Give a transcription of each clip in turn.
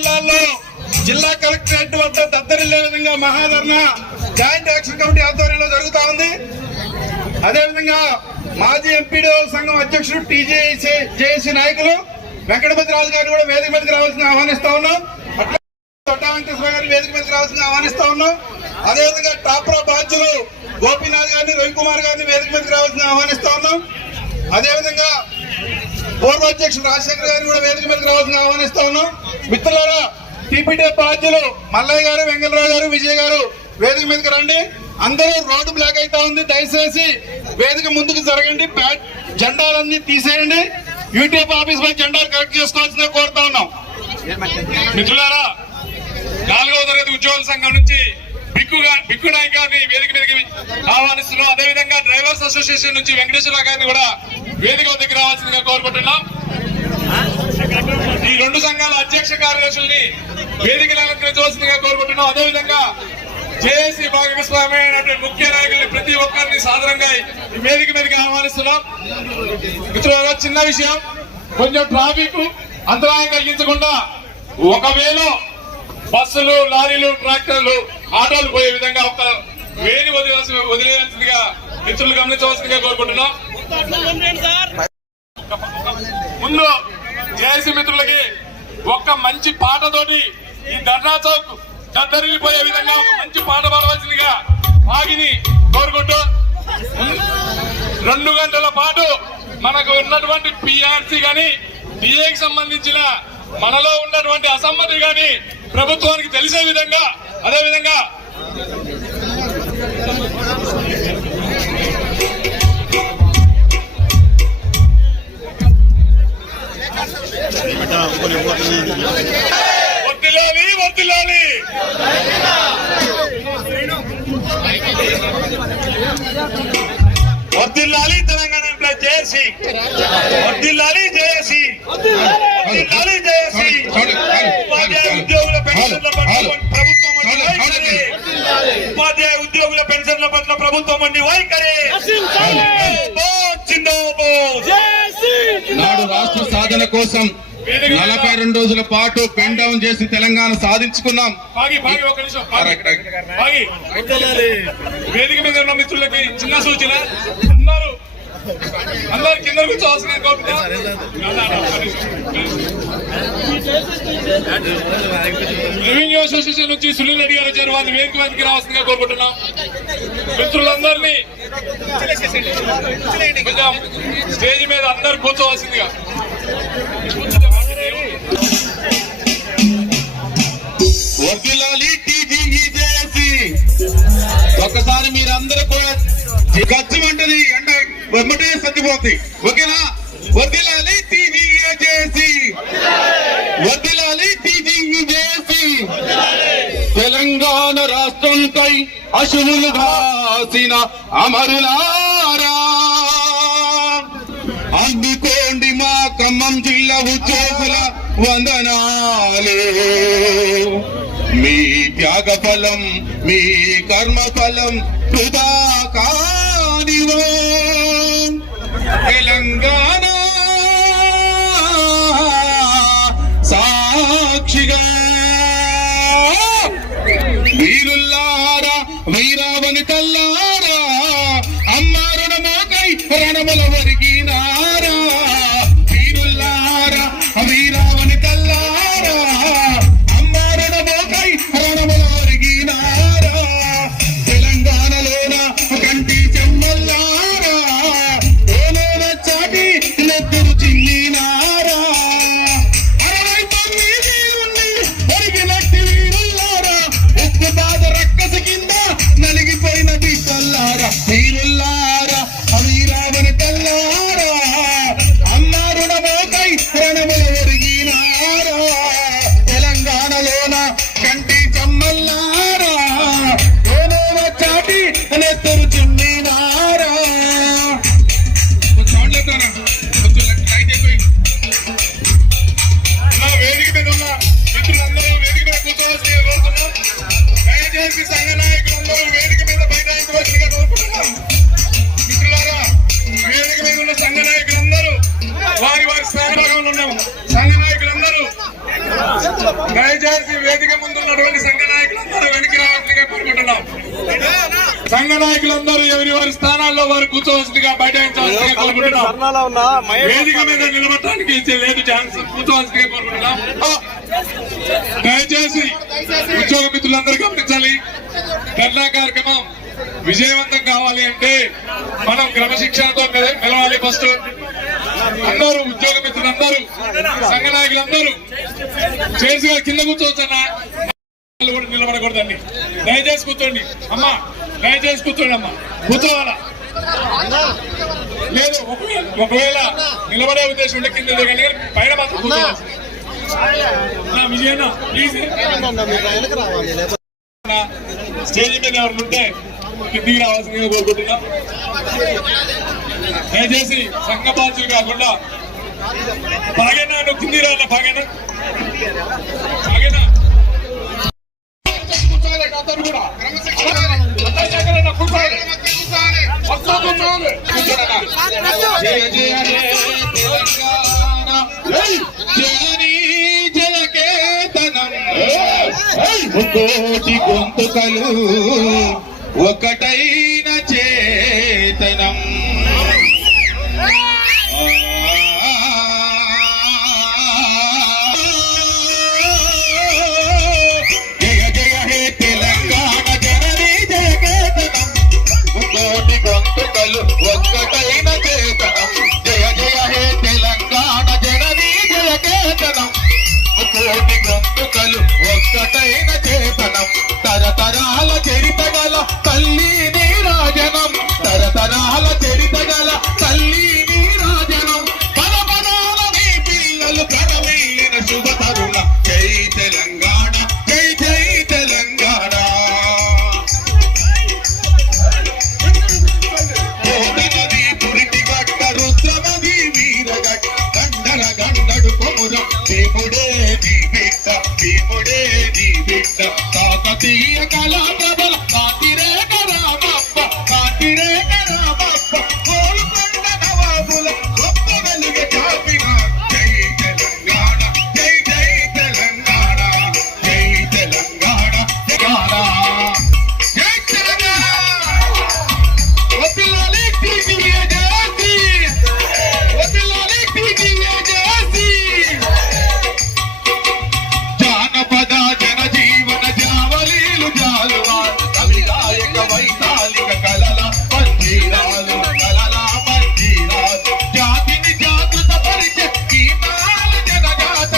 జిల్లాల్లో జిల్లా కలెక్టరేట్ వద్ద దద్దరిల్లే విధంగా మహాధర్నా జాయింట్ యాక్షన్ కమిటీ ఆధ్వర్యంలో జరుగుతా ఉంది. అదేవిధంగా మాజీ ఎంపీడీఓ సంఘం అధ్యక్షుడు టీజేఏసీ నాయకులు వెంకటపతి రాజు గారిని కూడా వేదిక మీదకి రావాల్సింది ఆహ్వానిస్తా ఉన్నాం. అట్లా తొట్టా వెంకటేశ్వర గారిని వేదిక మీదకి రావాల్సింది ఆహ్వానిస్తా ఉన్నాం. అదేవిధంగా టాప్రా బాధ్యులు గోపీనాథ్ గారిని రవికుమార్ గారిని వేదిక మీదకి రావాల్సింది ఆహ్వానిస్తా ఉన్నాం. అదేవిధంగా పూర్వ అధ్యక్షుడు రాజశేఖర్ గారిని కూడా వేదిక మీదకి రావాల్సింది ఆహ్వానిస్తా ఉన్నాం. మిత్రులారా, టీపీటీ బాధ్యులు మల్లయ్య గారు, వెంకటరావు గారు, విజయ్ గారు వేదిక మీదకి రండి. అందరూ రోడ్డు బ్లాక్ అయితా ఉంది, దయచేసి వేదిక ముందుకు జరగండి. జెండాలన్నీ తీసేయండి. యూటీఎఫ్ ఆఫీస్ పై జెండాలు కరెక్ట్ చేసుకోవాల్సిందే కోరుతా ఉన్నాం. మిత్రులారా, 4వ తరగతి ఉద్యోగుల సంఘం నుంచి బిక్కు నాయక్ గారిని వేదిక మీదకి ఆహ్వానిస్తున్నాం. అదేవిధంగా డ్రైవర్స్ అసోసియేషన్ నుంచి వెంకటేశ్వర గారిని కూడా వేదిక వద్దకు రావాల్సిందిగా కోరుకుంటున్నాం. ఈ 2 సంఘాల అధ్యక్ష కార్యదర్శుల్ని వేదికలు అలంకరించవలసిందిగా కోరుకుంటున్నాం. అదేవిధంగా జేఏసీ భాగస్వామి అయినటువంటి ముఖ్య నాయకుల్ని ప్రతి ఒక్కరిని సాధారణంగా ఈ వేదిక మీదకి ఆహ్వానిస్తున్నాం. మిత్రులారా, చిన్న విషయం, కొంచెం ట్రాఫిక్ అంతరాయం కలిగించకుండా ఒకవేళ బస్సులు, లారీలు, ట్రాక్టర్లు, ఆటోలు పోయే విధంగా ఒక వేని వదిలేయాల్సిందిగా మిత్రులు గమనించవలసిందిగా కోరుకుంటున్నాం. ముందు జేఏసీ మిత్రులకి ఒక్క మంచి పాటతోటి ఈ ధర్నా చౌక్ దద్దరిల్లిపోయే విధంగా ఒక మంచి పాట పాడవలసిందిగా ఆగిని కోరుకుంటూ 2 గంటల పాటు మనకు ఉన్నటువంటి పిఆర్సీ గాని, డిఏకి సంబంధించిన మనలో ఉన్నటువంటి అసమ్మతి గాని ప్రభుత్వానికి తెలిసే విధంగా, అదేవిధంగా వర్తిల్లాలి వర్తిల్లాలి తెలంగాణ ఎంప్లాయ్ జేఏసీ, వర్తిల్లాలి జేఏసీ, వర్తిల్లాలి జేఏసీ. ఉపాధ్యాయ ఉద్యోగుల పెన్షన్ల పట్ల ప్రభుత్వం వైఖరి, ఉపాధ్యాయ ఉద్యోగుల పెన్షన్ల పట్ల ప్రభుత్వం వైఖరి. నాడు రాష్ట్ర సాధన కోసం 42 రోజుల పాటు పెన్ డౌన్ చేసి తెలంగాణ సాధించుకున్నాం. వేదిక మీద ఉన్న మిత్రులకి చిన్న సూచన, అందరూ కింద కూర్చోవాల్సిన రెవెన్యూ అసోసియేషన్ నుంచి సునీల్ రెడ్డి గారు వచ్చారు. వారిని వేదిక మీదకి రావాల్సిందిగా కోరుకుంటున్నాం. మిత్రులందరినీ కొంచెం స్టేజ్ మీద అందరూ కూర్చోవాల్సిందిగా. వర్ధిల్లాలి టీజేఏసీ. ఒక్కసారి మీరందరూ కూడా గచ్చమంటది ఎండ వెంబటే సత్తిపోతుంది. ఓకేనా? వర్ధిల్లాలి టీజేఏసీ, వర్ధిల్లాలి టీజేఏసీ. తెలంగాణ రాష్ట్రంపై అశువులు భాసిన అమరులారా, అందుకోండి మా ఖమ్మం జిల్లా ఉద్యోగుల వందనాలు. మీ త్యాగ ఫలం, మీ కర్మ ఫలం వృధా కానివో. తెలంగాణ సాక్షిగా వీరుల్లారా, వీరావని తల్లారా, అమ్మా రుణమోకై రణముల వరిగినారా. వీరుల్లారా, వీరావని తల్లారా, అమ్మా రుణమోకై రణముల వరిగినారా. తెలంగాణలోన కంటి చెమ్మల్లారా, ఓలోన చాటి నెత్తురు చిల్లినారా. 69 నుండి ఒరిగినట్టి వీరుల్లారా, ఉక్కు బాధ రక్కస కింద నలిగిపోయిన బిడ్డల్లారా. వీరుల్లారా, వీరావని తల్లారా, దయచేసి వేదిక ముందున్నటువంటి సంఘ నాయకులందరూ వెనక్కి రావాల్సిందిగా కోరుకుంటున్నాం. సంఘ నాయకులందరూ ఎవరి వారి స్థానాల్లో వారు కూర్చోవలసిందిగా బయటవలసిందిగా కోరుకుంటున్నాం. వేదిక మీద నిలబడటానికి ఇచ్చే లేదు ఛాన్స్, కూర్చోవలసిందిగా కోరుకుంటున్నాం. దయచేసి ఉద్యోగ మిత్రులందరూ గమనించాలి, ధర్నా కార్యక్రమం విజయవంతం కావాలి అంటే మనం క్రమశిక్షణతో నిలవాలి. ఫస్ట్ అందరూ ఉద్యోగ మిత్రులందరూ సంఘ నాయకులందరూ చేసిగా కింద కూర్చోవచ్చన్నా, కూడా నిలబడకూడదండి. దయచేసి కూర్చోండి అమ్మా, దయచేసి కూర్చోండి అమ్మా, కూర్చోవాలా లేదు. ఒకవేళ నిలబడే ఉద్దేశం ఉంటే కింద దిగండి, పైన మాత్రం కూర్చోవాలి. విజయన్న ప్లీజ్ స్టేజ్ మీద ఎవరు ఉంటే కిందికి రావాల్సిందిగా కోరుకుంటున్నాం. దయచేసి సంఘ బాధ్యులు కాకుండా బాగేనా, నువ్వు కిందికి రావాలా, బాగేనా బాగేనా అందరూ కూడా కోటి గొంతుకలు ఒకటైన చేతనం. జయ జయ హే తెలంగాణ జననీ జయ కేతనం, కోటి గొంతుకలు ఒక్కటైన చేతనం. జయ జయ హే తెలంగాణ జననీ జయ కేతనం, కోటి గొంతుకలు ఒక్కటైన చేతనం. తరతరాల చరిత గల తల్లి నీరాజనం, తరతరాల చరిత గల తల్లి నీరాజనం. పద పదాల నీ పిల్లలు కరమిల్లిన శుభ తరుణ. జై తెలంగాణ, జై జై తెలంగాణ. గోదనది పురిటి గట్ట రుద్రమది వీరగట్ట గండర గండడు కొమురం. భీముడే నీ బిడ్డ, భీముడే నీ బిడ్డ. కాకతీయ కళా ప్రబల కాంతిరేఖ రామప్ప, కాంతిరేఖ రామప్ప. గోల్కొండ నవాబుల గొప్ప వెలుగు చాపిన. జై తెలంగాణ, జై జై తెలంగాణ, జై తెలంగాణ, జై తెలంగాణ. వదిలాలి టీవీ జయసి, వదిలాలి టీవీ జయసి. జానపద జనజీవన జావలీలు జాలువాలు, కవి గాయక వైతాళిక కలల మంజీరాలు, కలల మంజీరాలు. జాతిని జాగృత పరిచే గీతాల జనగాథ.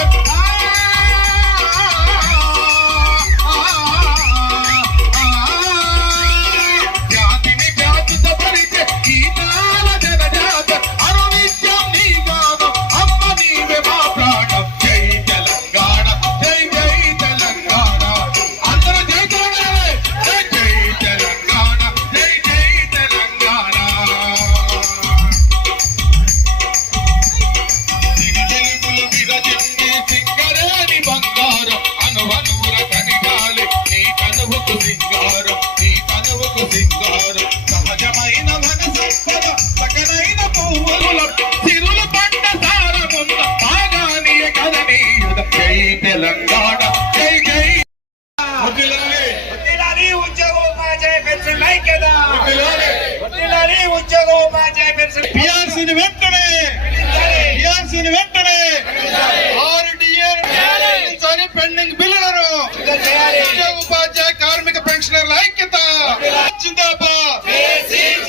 జాతిని జాగృత పరిచే గీతాల జనజాత. అనునిత్యం నీ గానం, అమ్మ నీవే మా ప్రాణం. జై తెలంగాణ, జై జై తెలంగాణ. అందరూ జై తెలంగాణ, జై జై తెలంగాణ, జై జై తెలంగాణ. సిరిగెలుగులు విరజిమ్మి సింగరేణి బంగారం, అనువనువుల కనిగాలి నీ కనువుకు సింగారం, నీ కనువుకు సింగారం. సహజమైన మనసంపద సకలైన పువ్వుల సిరులు పంట సారమున్న పాగానియ కదనీయుడ. జై తెలంగాణ, జై జై. వదిలాలి, వదిలాలి ఉద్యోగోపాధ్యాయ పెన్షన్ ఐక్యత, వదిలాలి. వదిలాలి ఉద్యోగోపాధ్యాయ పెన్షన్ పిఆర్సీని వెంటనే, పిఆర్సీని వెంటనే 6 డిఏ పెండింగ్ బిల్లులను ఉద్యోగ ఉపాధ్యాయ కార్మిక పెన్షనర్ల ఐక్యత. జిందాబాద్,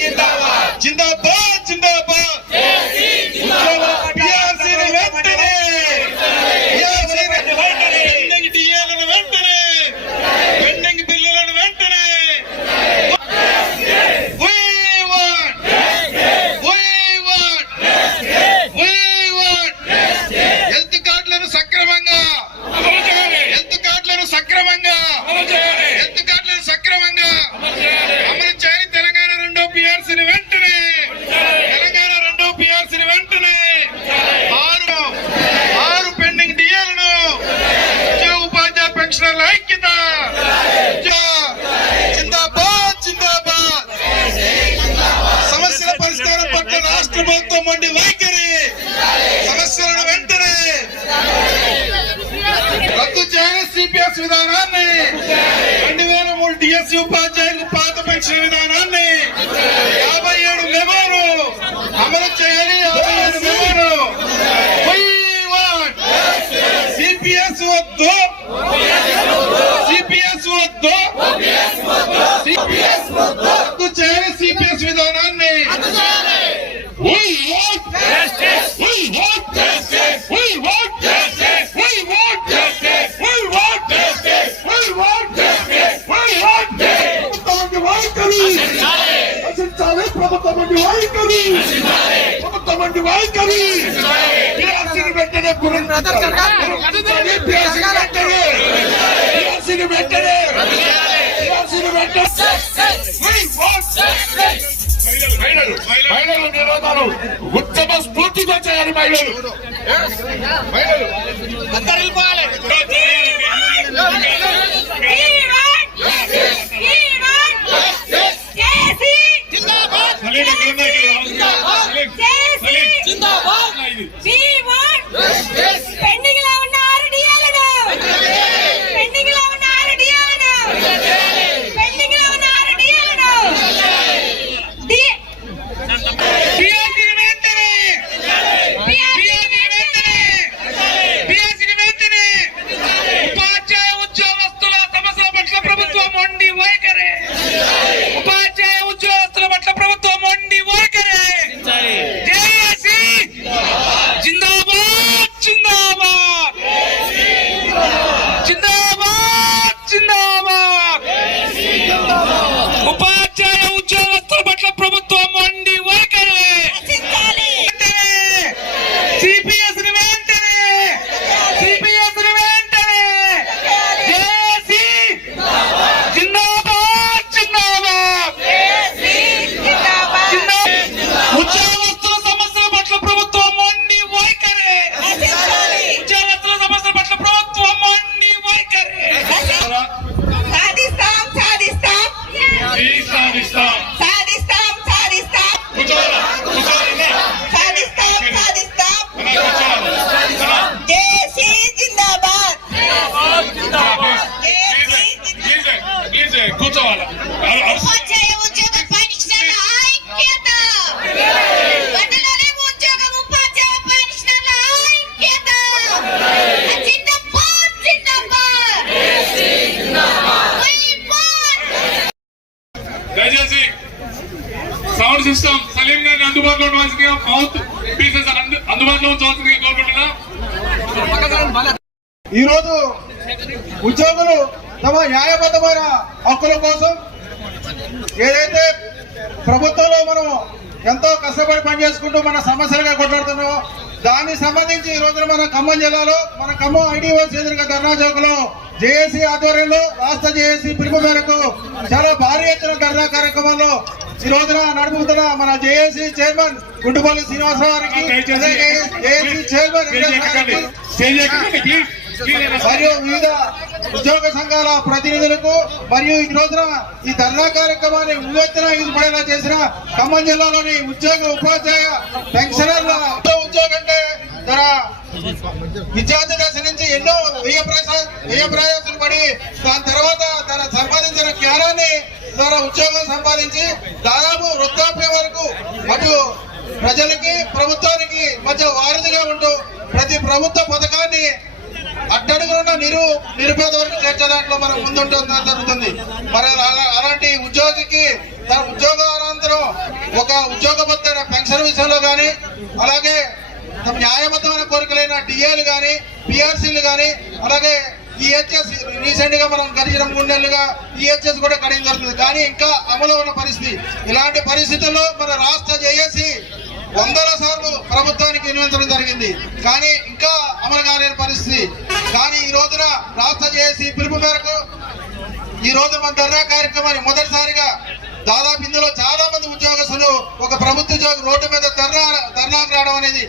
జిందాబాద్, జిందాబాద్. పిఆర్సీని వెంటనే, పెండింగ్ డిఏలను వెంటనే, పెండింగ్ బిల్లులను వెంటనే. We want, we want, we want. Health కార్డులను సక్రమంగా, హెల్త్ కార్డులను సక్రమంగా, హెల్త్ కార్డులను సక్రమంగా అమలు చేయని తెలంగాణ 2వ పిఆర్సీని వెంటనే, తెలంగాణ 2వ పిఆర్సీని వెంటనే. 6 పెండింగ్ డిఏలను ఉద్యోగ ఉపాధ్యాయ పెన్షనర్ల ఐక్యత. జిందాబాద్, జిందాబాద్. సమస్యల పరిష్కారం పట్ల రాష్ట్ర ప్రభుత్వం వంటి వైఖరి. సమస్యలను వెంటనే రద్దు చేయాలి. సిపిఎస్ విధానాన్ని 2003 డిఎస్సి ఉపాధ్యాయులకు పాత పెన్షన్ విధానాన్ని 57 మెమోను అమలు చేయాలి. 57 మెమోను సిపిఎస్ వద్దు, సిపిఎస్ వద్దు, రద్దు చేయాలి సిపిఎస్ విధానాన్ని. We want justice. We want justice. We want justice. We want justice. We want justice. We want justice. We want justice. ప్రభుత్వం వైఖరి నశించాలి. ప్రభుత్వం వైఖరి ప్రభుత్వం వైఖరి పిఆర్సీని వెంటనే పునరుద్ధరించాలి. పిఆర్సీని వెంటనే పిఆర్సీని వెంటనే పిఆర్సీని వెంటనే We want justice. మహిళలు నిరోధాలు ఉత్తమ స్ఫూర్తితో చేయాలి. మహిళలు కూర్చోవాలి. దయచేసి సౌండ్ సిస్టమ్ సలీం గారిని అందుబాటులో ఉండాల్సిందిగా, మౌత్ పీసెస్ అందుబాటులో ఉంచాల్సిందిగా కోరుకుంటున్నా. ఈరోజు ఉద్యోగులు తమ న్యాయబద్ధమైన హక్కుల కోసం ఏదైతే ప్రభుత్వంలో మనం ఎంతో కష్టపడి పనిచేసుకుంటూ మన సమస్యలుగా కొట్లాడుతున్నామో దానికి సంబంధించి ఈ రోజున మన ఖమ్మం జిల్లాలో మన ఖమ్మం ఐడిఓస్ ఎదురుగా ధర్నా చౌకలో జేఏసీ ఆధ్వర్యంలో రాష్ట్ర జేఏసీ పిలుపు మేరకు చాలా భారీ ఎత్తున ధర్నా కార్యక్రమంలో ఈ రోజున నడుపుతున్న మన జేఏసీ చైర్మన్ గుంటుపల్లి శ్రీనివాసరావు గారికి, జేఏసీ చైర్మన్ మరియు వివిధ ఉద్యోగ సంఘాల ప్రతినిధులకు మరియు ఈ రోజున ఈ ధర్నా కార్యక్రమాన్ని ఉవ్వెత్తున పడేలా చేసిన ఖమ్మం జిల్లాలోని ఉపాధ్యాయ పెన్షనర్ల ఉద్యోగం అంటే తన విద్యార్థి దశ నుంచి ఎన్నో వ్యయ ప్రయాసాలు పడి దాని తర్వాత తన సంపాదించిన జ్ఞానాన్ని ద్వారా ఉద్యోగం సంపాదించి దాదాపు వృద్ధాప్యం వరకు అటు ప్రజలకి ప్రభుత్వానికి మధ్య వారధిగా ఉంటూ ప్రతి ప్రభుత్వ పథకాన్ని అట్టడుగున్న నిరుపేద వరకు చేర్చే దాంట్లో మనం ముందుంటూ జరుగుతుంది. మరి అలాంటి ఉద్యోగికి తన ఉద్యోగానంతరం ఒక ఉద్యోగబద్ధమైన పెన్షన్ విషయంలో కానీ అలాగే తమ న్యాయబద్ధమైన కోరికలైన డిఏలు కానీ పిఆర్సీలు కానీ అలాగే ఈహెచ్ఎస్ రీసెంట్ గా మనం గడిచిన 3 నెలలుగా ఈహెచ్ఎస్ కూడా కడియం జరుగుతుంది. కానీ ఇంకా అమలు ఉన్న పరిస్థితి. ఇలాంటి పరిస్థితుల్లో మన రాష్ట్ర జేఏసీ 100 సార్లు ప్రభుత్వానికి వినియోగించడం జరిగింది కానీ ఇంకా అమలు కాలేని పరిస్థితి. కానీ ఈ రోజున రాష్ట్ర జేఏసీ పిలుపు మేరకు ఈ రోజు మన ధర్నా కార్యక్రమాన్ని మొదటిసారిగా దాదాపు ఇందులో చాలా మంది ఉద్యోగస్తులు ఒక ప్రభుత్వ ఉద్యోగం రోడ్డు మీద ధర్నాకు రావడం అనేది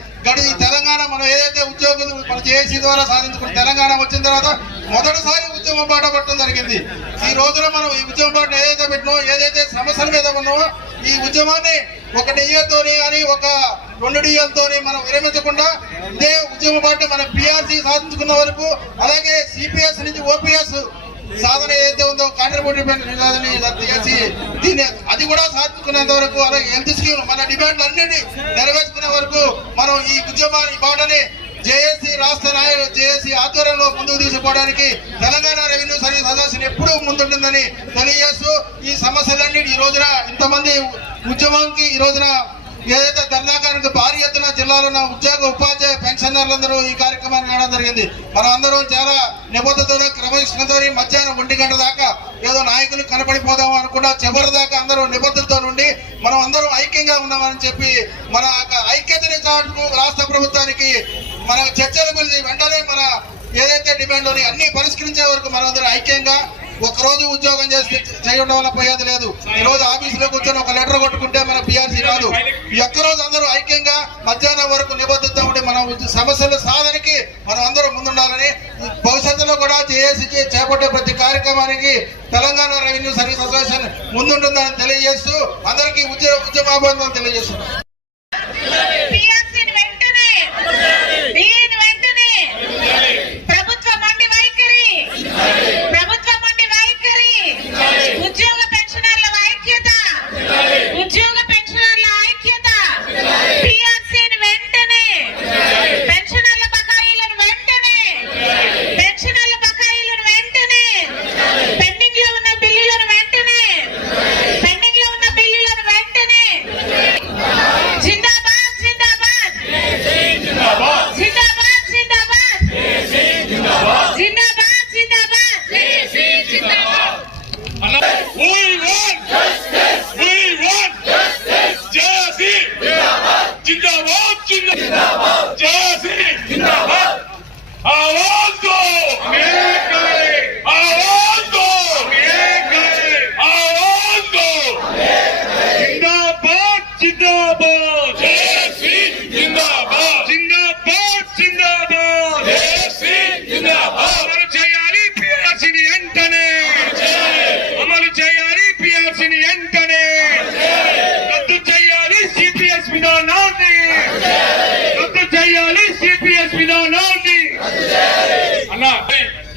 తెలంగాణ మనం ఏదైతే ఉద్యోగులు మన జేఏసీ ద్వారా సాధించుకున్న తెలంగాణ వచ్చిన తర్వాత మొదటిసారి ఉద్యమం బాట పట్టడం జరిగింది. ఈ రోజున మనం ఈ ఉద్యమం బాట ఏదైతే పెట్టినో ఏదైతే సమస్యల మీద ఉన్నామో ఈ ఉద్యమాన్ని ఒక డిఏతోని కానీ ఒక 2 డిఏలతోని మనం విరమించకుండా ఇదే ఉద్యమ పార్టీ మన పిఆర్సీ సాధించుకున్న వరకు, అలాగే సిపిఎస్ నుంచి ఓపీఎస్ సాధన ఏదైతే ఉందో కాంట్రిబ్యూటరీ నినాదాన్ని రద్దు చేసి దీన్ని అది కూడా సాధించుకునేంత వరకు, అలాగే హెల్త్ స్కీమ్ మన డిమాండ్లు అన్నింటినీ నెరవేర్చుకునే వరకు మనం ఈ ఉద్యమాన్ని బాటని జేఏసీ రాష్ట్ర నాయకులు జేఏసీ ఆధ్వర్యంలో ముందుకు తీసుకుపోవడానికి తెలంగాణ రెవెన్యూ సర్వీస్ అసోసియేషన్ ఎప్పుడూ ముందుంటుందని తెలియజేస్తూ ఈ సమస్యలన్నీ ఈ రోజున ఇంతమంది ఉద్యమానికి ఈ రోజున ఏదైతే ధర్నాకారానికి భారీ ఎత్తున జిల్లాలో ఉన్న ఉద్యోగ ఉపాధ్యాయ పెన్షనర్లందరూ ఈ కార్యక్రమాన్ని చేయడం జరిగింది. మనం అందరం చాలా నిబద్ధతతో క్రమశిక్షణతో మధ్యాహ్నం 1 గంట దాకా ఏదో నాయకులు కనపడిపోదాం అనుకుండా చివరి దాకా అందరూ నిబద్ధతతో నుండి మనం అందరం ఐక్యంగా ఉన్నామని చెప్పి మన ఐక్యతని చాటుకు రాష్ట్ర ప్రభుత్వానికి మన చర్చలు పిలిచి వెంటనే మన ఏదైతే డిమాండ్ అన్ని పరిష్కరించే వరకు మనందరం ఐక్యంగా ఒక్కరోజు ఉద్యోగం చేయడం వల్ల పోయేది లేదు. ఈ రోజు ఆఫీసులో కూర్చొని ఒక లెటర్ కొట్టుకుంటే మన పిఆర్సీ కాదు. ఈ ఒక్కరోజు అందరూ ఐక్యంగా మధ్యాహ్నం వరకు నిబద్ధత ఉంటే మనం సమస్యల సాధనకి మనం అందరం ముందుండాలని, భవిష్యత్తులో కూడా జేఏసీకి చేపట్టే ప్రతి కార్యక్రమానికి తెలంగాణ రెవెన్యూ సర్వీస్ అసోసియేషన్ ముందుంటుందని తెలియజేస్తూ అందరికీ ఉద్యమాభివందనలు తెలియజేస్తున్నాం.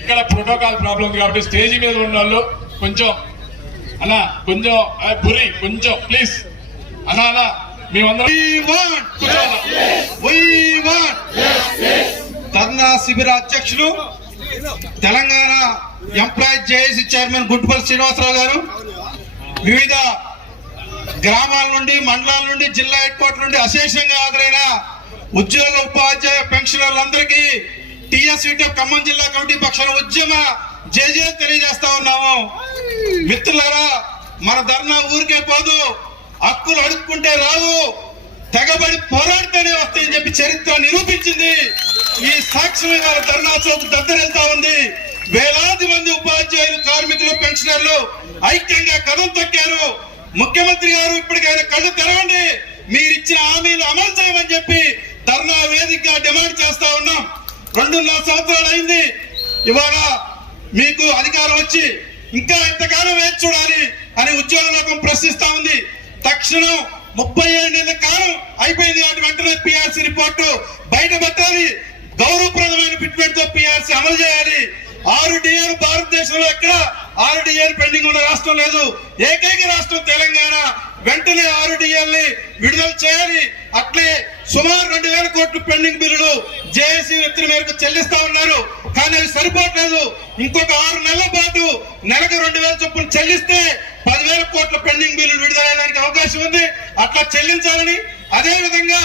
ఇక్కడ ప్రోటోకాల్ ప్రాబ్లం ఉంది కాబట్టి స్టేజ్ మీద ఉన్న వాళ్ళు కొంచెం అన్నా కొంచెం బురి కొంచెం ప్లీజ్ అన్నా మేమందరం ధర్నా శిబిర అధ్యక్షులు Telangana employees JAC chairman Guntupalli Srinivasarao గారు, వివిధ గ్రామాల నుండి మండలాల నుండి జిల్లా హెడ్ క్వార్టర్ నుండి అశేషంగా హాజరైన ఉద్యోగ ఉపాధ్యాయ పెన్షనర్లందరికీ టీఎస్యూటీ ఖమ్మం జిల్లా కమిటీ పక్షాన ఉద్యమ జేజేలు తెలియజేస్తా ఉన్నాము. మిత్రులారా, మన ధర్నా ఊరికే పోదు, హక్కులు అడుక్కుంటే రావు, తెగబడి పోరాడితేనే వస్తాయని చెప్పి చరిత్ర నిరూపించింది. ఈ సాక్ష్యంగా ధర్నా చౌక్ దద్దరెళ్తా ఉంది. వేలాది మంది ఉపాధ్యాయులు, కార్మికులు, పెన్షనర్లు ఐక్యంగా కదం తొక్కారు. ముఖ్యమంత్రి గారు ఇప్పటికైనా కళ్ళు తెరవండి, మీరిచ్చిన హామీలు అమలు చేయమని చెప్పి ధర్నా వేదికగా డిమాండ్ చేస్తా ఉన్నాం. 2.5 సంవత్సరాలు అయింది. ఇవాళ మీకు అధికారం వచ్చి ఇంకా ఎంతకాలం వేచి చూడాలి అని ఉద్యోగ లోకం ప్రశ్నిస్తా ఉంది. తక్షణం 37 నెలల కాలం అయిపోయింది కాబట్టి వెంటనే పిఆర్సీ రిపోర్టు బయట పెట్టాలి. గౌరవప్రదమైన ఫిట్మెంట్ తో పిఆర్సీ అమలు చేయాలి. 6 డిఏలు భారతదేశంలో ఎక్కడ 6 డిఏలు పెండింగ్ ఉన్న రాష్ట్రం లేదు. ఏకైక రాష్ట్రం తెలంగాణ. వెంటనే 6 డిఏల్ని విడుదల చేయాలి. అట్లే సుమారు 2,000 కోట్లు పెండింగ్ బిల్లులు జేఏసీ వ్యక్తుల మేరకు చెల్లిస్తా ఉన్నారు. కానీ అవి సరిపోవట్లేదు. ఇంకొక 6 నెలల పాటు నెలకు 2,000 చొప్పున చెల్లిస్తే 10,000 కోట్ల పెండింగ్ బిల్లులు విడుదలయ్యడానికి అవకాశం ఉంది. అట్లా చెల్లించాలని, అదే విధంగా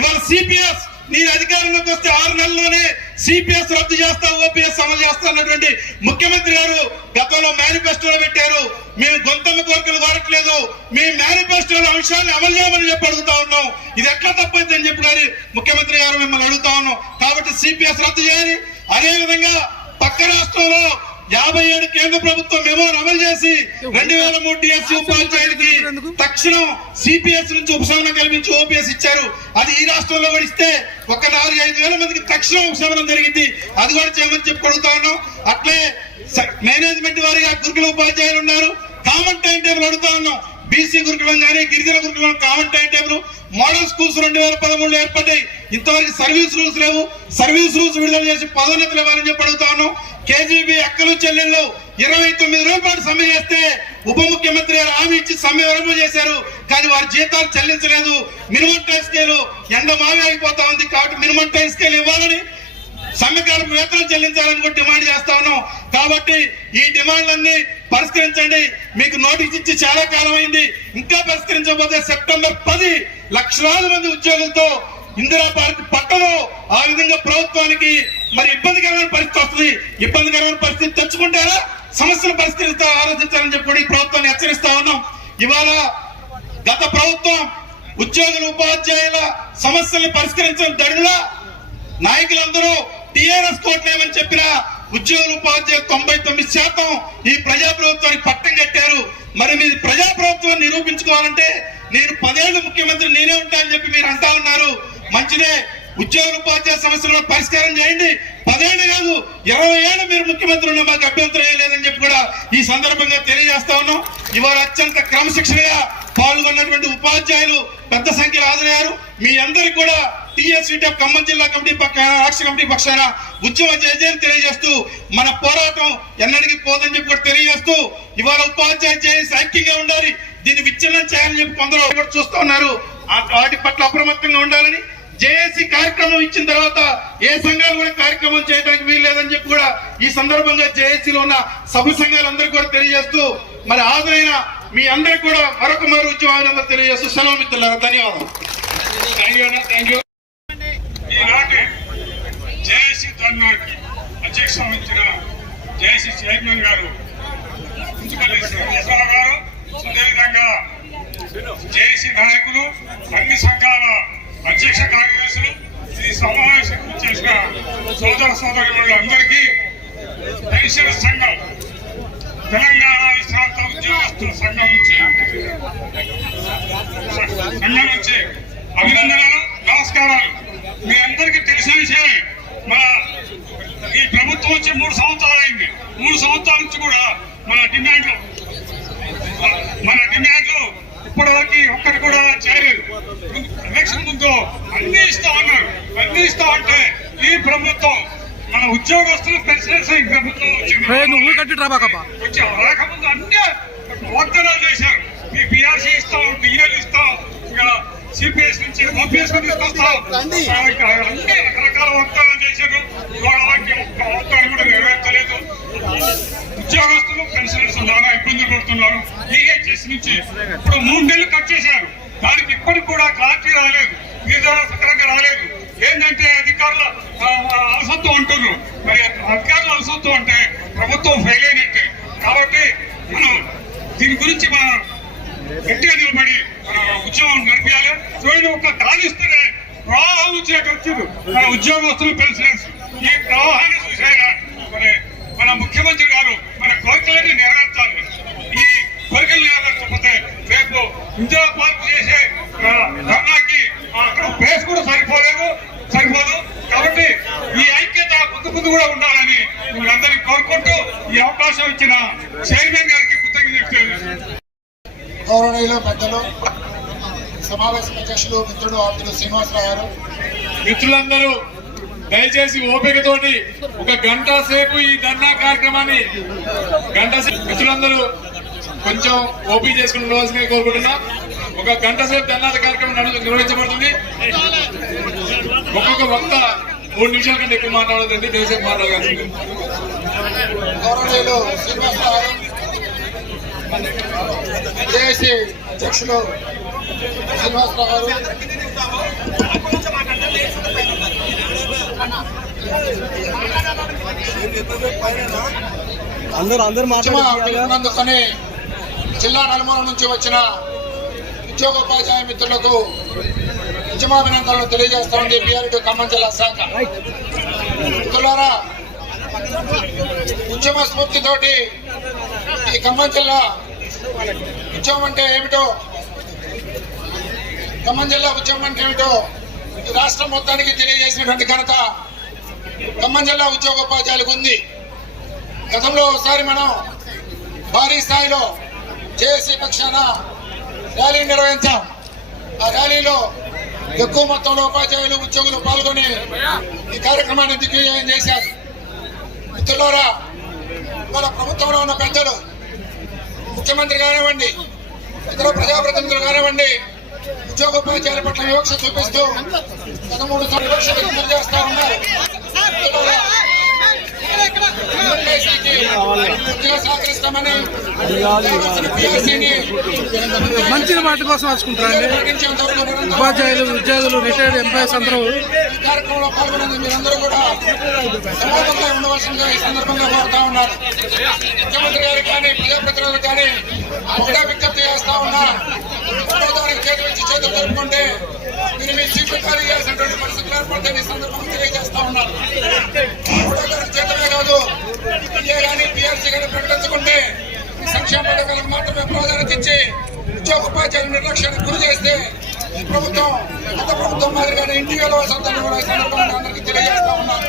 ఇవాళ సిపిఎస్ నేను అధికారంలోకి వస్తే 6 నెలల్లోనే సిపిఎస్ రద్దు చేస్తా, ఓపీఎస్ అమలు చేస్తా అన్నటువంటి ముఖ్యమంత్రి గారు గతంలో మేనిఫెస్టోలో పెట్టారు. మేము గొంతమ్మ కోరికలు వాడట్లేదు, మేము మేనిఫెస్టోలో అంశాన్ని అమలు చేయమని చెప్పి అడుగుతా ఉన్నాం. ఇది ఎట్లా తప్పైందని చెప్పి గారి ముఖ్యమంత్రి గారు మిమ్మల్ని అడుగుతా ఉన్నాం. కాబట్టి సిపిఎస్ రద్దు చేయాలి. అదేవిధంగా పక్క రాష్ట్రంలో 57 కేంద్ర ప్రభుత్వం మెమోను అమలు చేసి 2003 డిఎస్సీ ఉపాధ్యాయులకి తక్షణం సిపిఎస్ నుంచి ఉపశమనం కల్పించి ఓపీఎస్ ఇచ్చారు. అది ఈ రాష్ట్రంలో కూడా ఇస్తే ఒక 4-5 వేల మందికి తక్షణం ఉపశమనం జరిగింది. అది కూడా చేయమని చెప్పి అడుగుతా ఉన్నాం. అట్లే మేనేజ్మెంట్ వారిగా గురుకుల ఉపాధ్యాయులు ఉన్నారు. కామన్ టైం టేబుల్ అడుగుతా ఉన్నాం. బీసీ గురుకులం కానీ గిరిజన గురుకులం common time table model schools 2013లో ఏర్పడ్డాయి. ఇంతవరకు సర్వీస్ రూల్స్ లేవు. సర్వీస్ రూల్స్ విడుదల చేసి పదోన్నతులు ఇవ్వాలని చెప్పి అడుగుతా ఉన్నాం. కేజీబీ అక్కలు చెల్లెళ్ళు 29 రోజుల పాటు సమ్మె చేస్తే ఉప ముఖ్యమంత్రి గారు హామీ ఇచ్చి సమ్మె విరమణ చేశారు. కానీ వారి జీతాలు చెల్లించలేదు. మినిమం టైం స్కేల్ ఎండ మావి అయిపోతా ఉంది. కాబట్టి మినిమం టైం స్కేల్ ఇవ్వాలని, సమ్మెకాలకు వేతనం చెల్లించాలని కూడా డిమాండ్ చేస్తా ఉన్నాం. కాబట్టి ఈ డిమాండ్లన్నీ పరిష్కరించండి. మీకు నోటీస్ ఇచ్చి చాలా కాలం అయింది. ఇంకా పరిష్కరించకపోతే సెప్టెంబర్ 10 లక్షలాది మంది ఉద్యోగులతో ఇందిరా పార్క్ పట్టణం ఆ విధంగా ప్రభుత్వానికి మరి ఇబ్బందికరమైన పరిస్థితి వస్తుంది. ఇబ్బందికరమైన పరిస్థితి తెచ్చుకుంటారా సమస్యలు పరిష్కరిస్తా ఆలోచించాలని చెప్పి ఈ ప్రభుత్వాన్ని హెచ్చరిస్తా ఉన్నాం. ఇవాళ గత ప్రభుత్వం ఉద్యోగుల ఉపాధ్యాయుల సమస్యల్ని పరిష్కరించిన దడిలా నాయకులందరూ టీఆర్ఎస్ కోట్లేమని చెప్పిన ఉద్యోగుల ఉపాధ్యాయులు 99% ఈ ప్రజాప్రభుత్వానికి పట్టం కట్టారు. మరి మీరు ప్రజాప్రభుత్వాన్ని నిరూపించుకోవాలంటే నేను 10 ఏళ్ళు ముఖ్యమంత్రి నేనే ఉంటా అని చెప్పి మీరు అంటా ఉన్నారు. మంచిదే, ఉద్యోగుల ఉపాధ్యాయ సమస్యలను పరిష్కారం చేయండి. 10 ఏళ్ళు కాదు 20 ఏళ్ళు మీరు ముఖ్యమంత్రి ఉన్న మాకు అభ్యంతరం లేదని చెప్పి కూడా ఈ సందర్భంగా తెలియజేస్తా ఉన్నాం. ఇవాళ అత్యంత క్రమశిక్షణగా పాల్గొన్నటువంటి ఉపాధ్యాయులు పెద్ద సంఖ్యలో హాజరయ్యారు. మీ అందరికీ కూడా టీఎస్సీటీ ఖమ్మం జిల్లా కమిటీ రాష్ట్ర కమిటీ పక్షాన ఉద్యమ జయజయని తెలియజేస్తూ మన పోరాటం ఎన్నడికి పోదని చెప్పి కూడా తెలియజేస్తూ ఇవాళ ఉపాధ్యాయ జేఏసీ ఐక్యంగా ఉండాలి. దీన్ని విచ్ఛిన్నం చేయాలని చెప్పి కొందరు కూడా చూస్తూ ఉన్నారు. వాటి పట్ల అప్రమత్తంగా ఉండాలని, జేఏసీ కార్యక్రమం ఇచ్చిన తర్వాత ఏ సంఘాలు కూడా కార్యక్రమం చేయడానికి వీల్లేదని చెప్పి కూడా ఈ సందర్భంగా జేఏసీలో ఉన్న సభ్య సంఘాలందరూ కూడా తెలియజేస్తూ మరి హాజరైన మీ అందరికి కూడా మరొక ఉద్యమాన్ని తెలియజేస్తూ సెలవు మిత్రులారా, ధన్యవాదాలు. ఈనాటి జేఏసీ ధర్నాకి అధ్యక్షత వహించిన జేఏసీ చైర్మన్ గారు కుంచుపల్లి శ్రీనివాసరావు గారు, అదేవిధంగా జేఏసీ నాయకులు, అన్ని సంఘాల అధ్యక్ష కార్యదర్శులు, ఈ సమావేశం చేసిన సోదర సోదరులందరికీ పెన్షన్ సంఘం తెలంగాణ విశ్రాంత ఉద్యోగస్తుల సంఘం నుంచి అభినందనలు, నమస్కారాలు. మీ అందరికీ తెలిసిన విషయమే, మన ఈ ప్రభుత్వం వచ్చి 3 సంవత్సరాలు అయింది. 3 సంవత్సరాల నుంచి కూడా మన డిమాండ్లు ఇప్పటివరకు ఒక్కటి కూడా చేయలేదు. ఎలక్షన్ ముందు అన్ని ఇస్తా ఉన్నారు. అన్ని ఇస్తా అంటే ఈ ప్రభుత్వం మన ఉద్యోగస్తులు పెన్షనర్స్ ఈ ప్రభుత్వం వచ్చి రాకముందు అన్ని వాగ్దానాలు చేశారు. మీ పిఆర్సీ ఇస్తాం, డిఎల్ ఇస్తాం, ఇంకా సిపిఎస్ నుంచి ఓపీఎస్ తీసుకొస్తాం, అన్ని రకరకాల వాగ్దానాలు చేశారు. వాళ్ళ ఒక్క వాగ్దానం కూడా నెరవేర్చలేదు. ఉద్యోగస్తులు పెన్షనర్స్ చాలా ఇబ్బందులు పడుతున్నారు. ఈహెచ్ఎస్ నుంచి ఇప్పుడు 3 నెలలు కట్ చేశారు. దానికి ఇప్పటికి కూడా క్లారిటీ రాలేదు, నిరాశకరంగా రాలేదు. ఏంటంటే అధికారుల అలసత్వం అంటున్నారు. మరి అధికారుల అలసత్వం అంటే ప్రభుత్వం ఫెయిల్ అయినట్టే. కాబట్టి మనం దీని గురించి మన గట్టిగా నిలబడి మన ఉద్యమం నడిపించాలి. చూడండి, ఒక కాలిస్తేనే ప్రవాహం వచ్చే ఖర్చులు మన ఉద్యోగస్తులు పెన్షనర్స్ ఈ ప్రవాహాన్ని చూసేలా మరి మన ముఖ్యమంత్రి గారు మన కోరికలన్నీ నెరవేర్చాలి. ఈ కోరికలు నెరవేర్చకపోతే రేపు ఇందిరా పార్క్ చేసే ధర్నాకి ప్లేస్ కూడా సరిపోదు. కాబట్టి ఈ ఐక్యత ముందు కూడా ఉండాలని మీరందరినీ కోరుకుంటూ ఈ అవకాశం ఇచ్చిన చైర్మన్ గారికి కృతజ్ఞతలు. గౌరవనీయులు పెద్దలు, సమావేశ అధ్యక్షులు మిత్రుడు ఆప్తులు శ్రీనివాసరావు గారు, మిత్రులందరూ దయచేసి ఓపికతోటి 1 గంట సేపు ఈ ధర్నా కార్యక్రమాన్ని మిత్రులందరూ కొంచెం ఓపిక చేసుకుని ఉండవలసిందిగా కోరుకుంటున్నా. 1 గంట సేపు ధర్నా కార్యక్రమం నిర్వహించబడుతుంది. ఒక్కొక్క వక్త 3 నిమిషాల కంటే ఎక్కువ మాట్లాడదండి, దేశం మాట్లాడగలుగుతుంది. గౌరవనీయులు శ్రీనివాసరావు గారు, జేఏసీ అధ్యక్షులు శ్రీనివాసరావు గారు, అందుకని జిల్లా నలుమూల నుంచి వచ్చిన ఉద్యోగోపాధ్యాయ మిత్రులకు ఉద్యమాభినందనలు తెలియజేస్తా ఉంది బీఆర్టీ ఖమ్మం జిల్లా శాఖ. మిత్రులారా, ఉద్యమ స్ఫూర్తితోటి ఈ ఖమ్మం జిల్లా ఉద్యమం అంటే ఏమిటో, ఖమ్మం జిల్లా ఉద్యమం అంటే ఏమిటో ఈ రాష్ట్రం మొత్తానికి తెలియజేసినటువంటి ఘనత ఖమ్మం జిల్లా ఉద్యోగోపాధ్యాయులకు ఉంది. గతంలో ఒకసారి మనం భారీ స్థాయిలో జేఏసీ పక్షాన ర్యాలీ నిర్వహించాం. ఆ ర్యాలీలో ఎక్కువ మొత్తంలో ఉపాధ్యాయులు ఉద్యోగులు పాల్గొని ఈ కార్యక్రమాన్ని దిగ్విజయం చేశారు. మిత్రులారా, ఇవాళ ప్రభుత్వంలో ఉన్న పెద్దలు, ముఖ్యమంత్రి కానివ్వండి, ఇతర ప్రజాప్రతినిధులు కానివ్వండి, ఉద్యోగోపాధ్యాయుల పట్ల వివక్ష చూపిస్తూ గత 3 సంవత్సరాలు వివక్షకు గురి చేస్తా ఉన్నారు. సహకరిస్తామని మంచి మాట కోసం వచ్చుకుంటారండి. ఉపాధ్యాయులు, ఉద్యోగులు, రిటైర్డ్ ఎంప్లాయీస్ అందరూ కార్యక్రమంలో పాల్గొనేందుకు మీరందరూ కూడా సమానంగా ఉండవలసిందిగా ఈ సందర్భంగా కోరుతా ఉన్నారు. ముఖ్యమంత్రి గారు కానీ, ప్రజాప్రతినిధులు కానీ ఒకటే విజ్ఞప్తి చేస్తా ఉన్నా, ఒకటో తారీఖు చేతులు ఇచ్చి చేతులు జరుపుకుంటే మీరు మీ సీట్లు ఖాళీ చేయాల్సినటువంటి పరిస్థితులు ఏర్పడతాయని ఈ సందర్భంగా తెలియజేస్తా ఉన్నారు. ఒకటో తారీఖు చేతమే కాదు, పిఏ కానీ పిఆర్సీ కానీ ప్రకటించుకుంటే ఈ సంక్షేమ పథకాలకు మాత్రమే ప్రాధాన్యత ఇచ్చి ఉద్యోగోపాధ్యాయుల నిర్లక్ష్యానికి గురి చేస్తే ఈ ప్రభుత్వం గత ప్రభుత్వం మాదిరిగానే ఇంటికి వెళ్ళవలసిందని కూడా ఈ సందర్భంగా అందరికీ తెలియజేస్తా ఉన్నారు.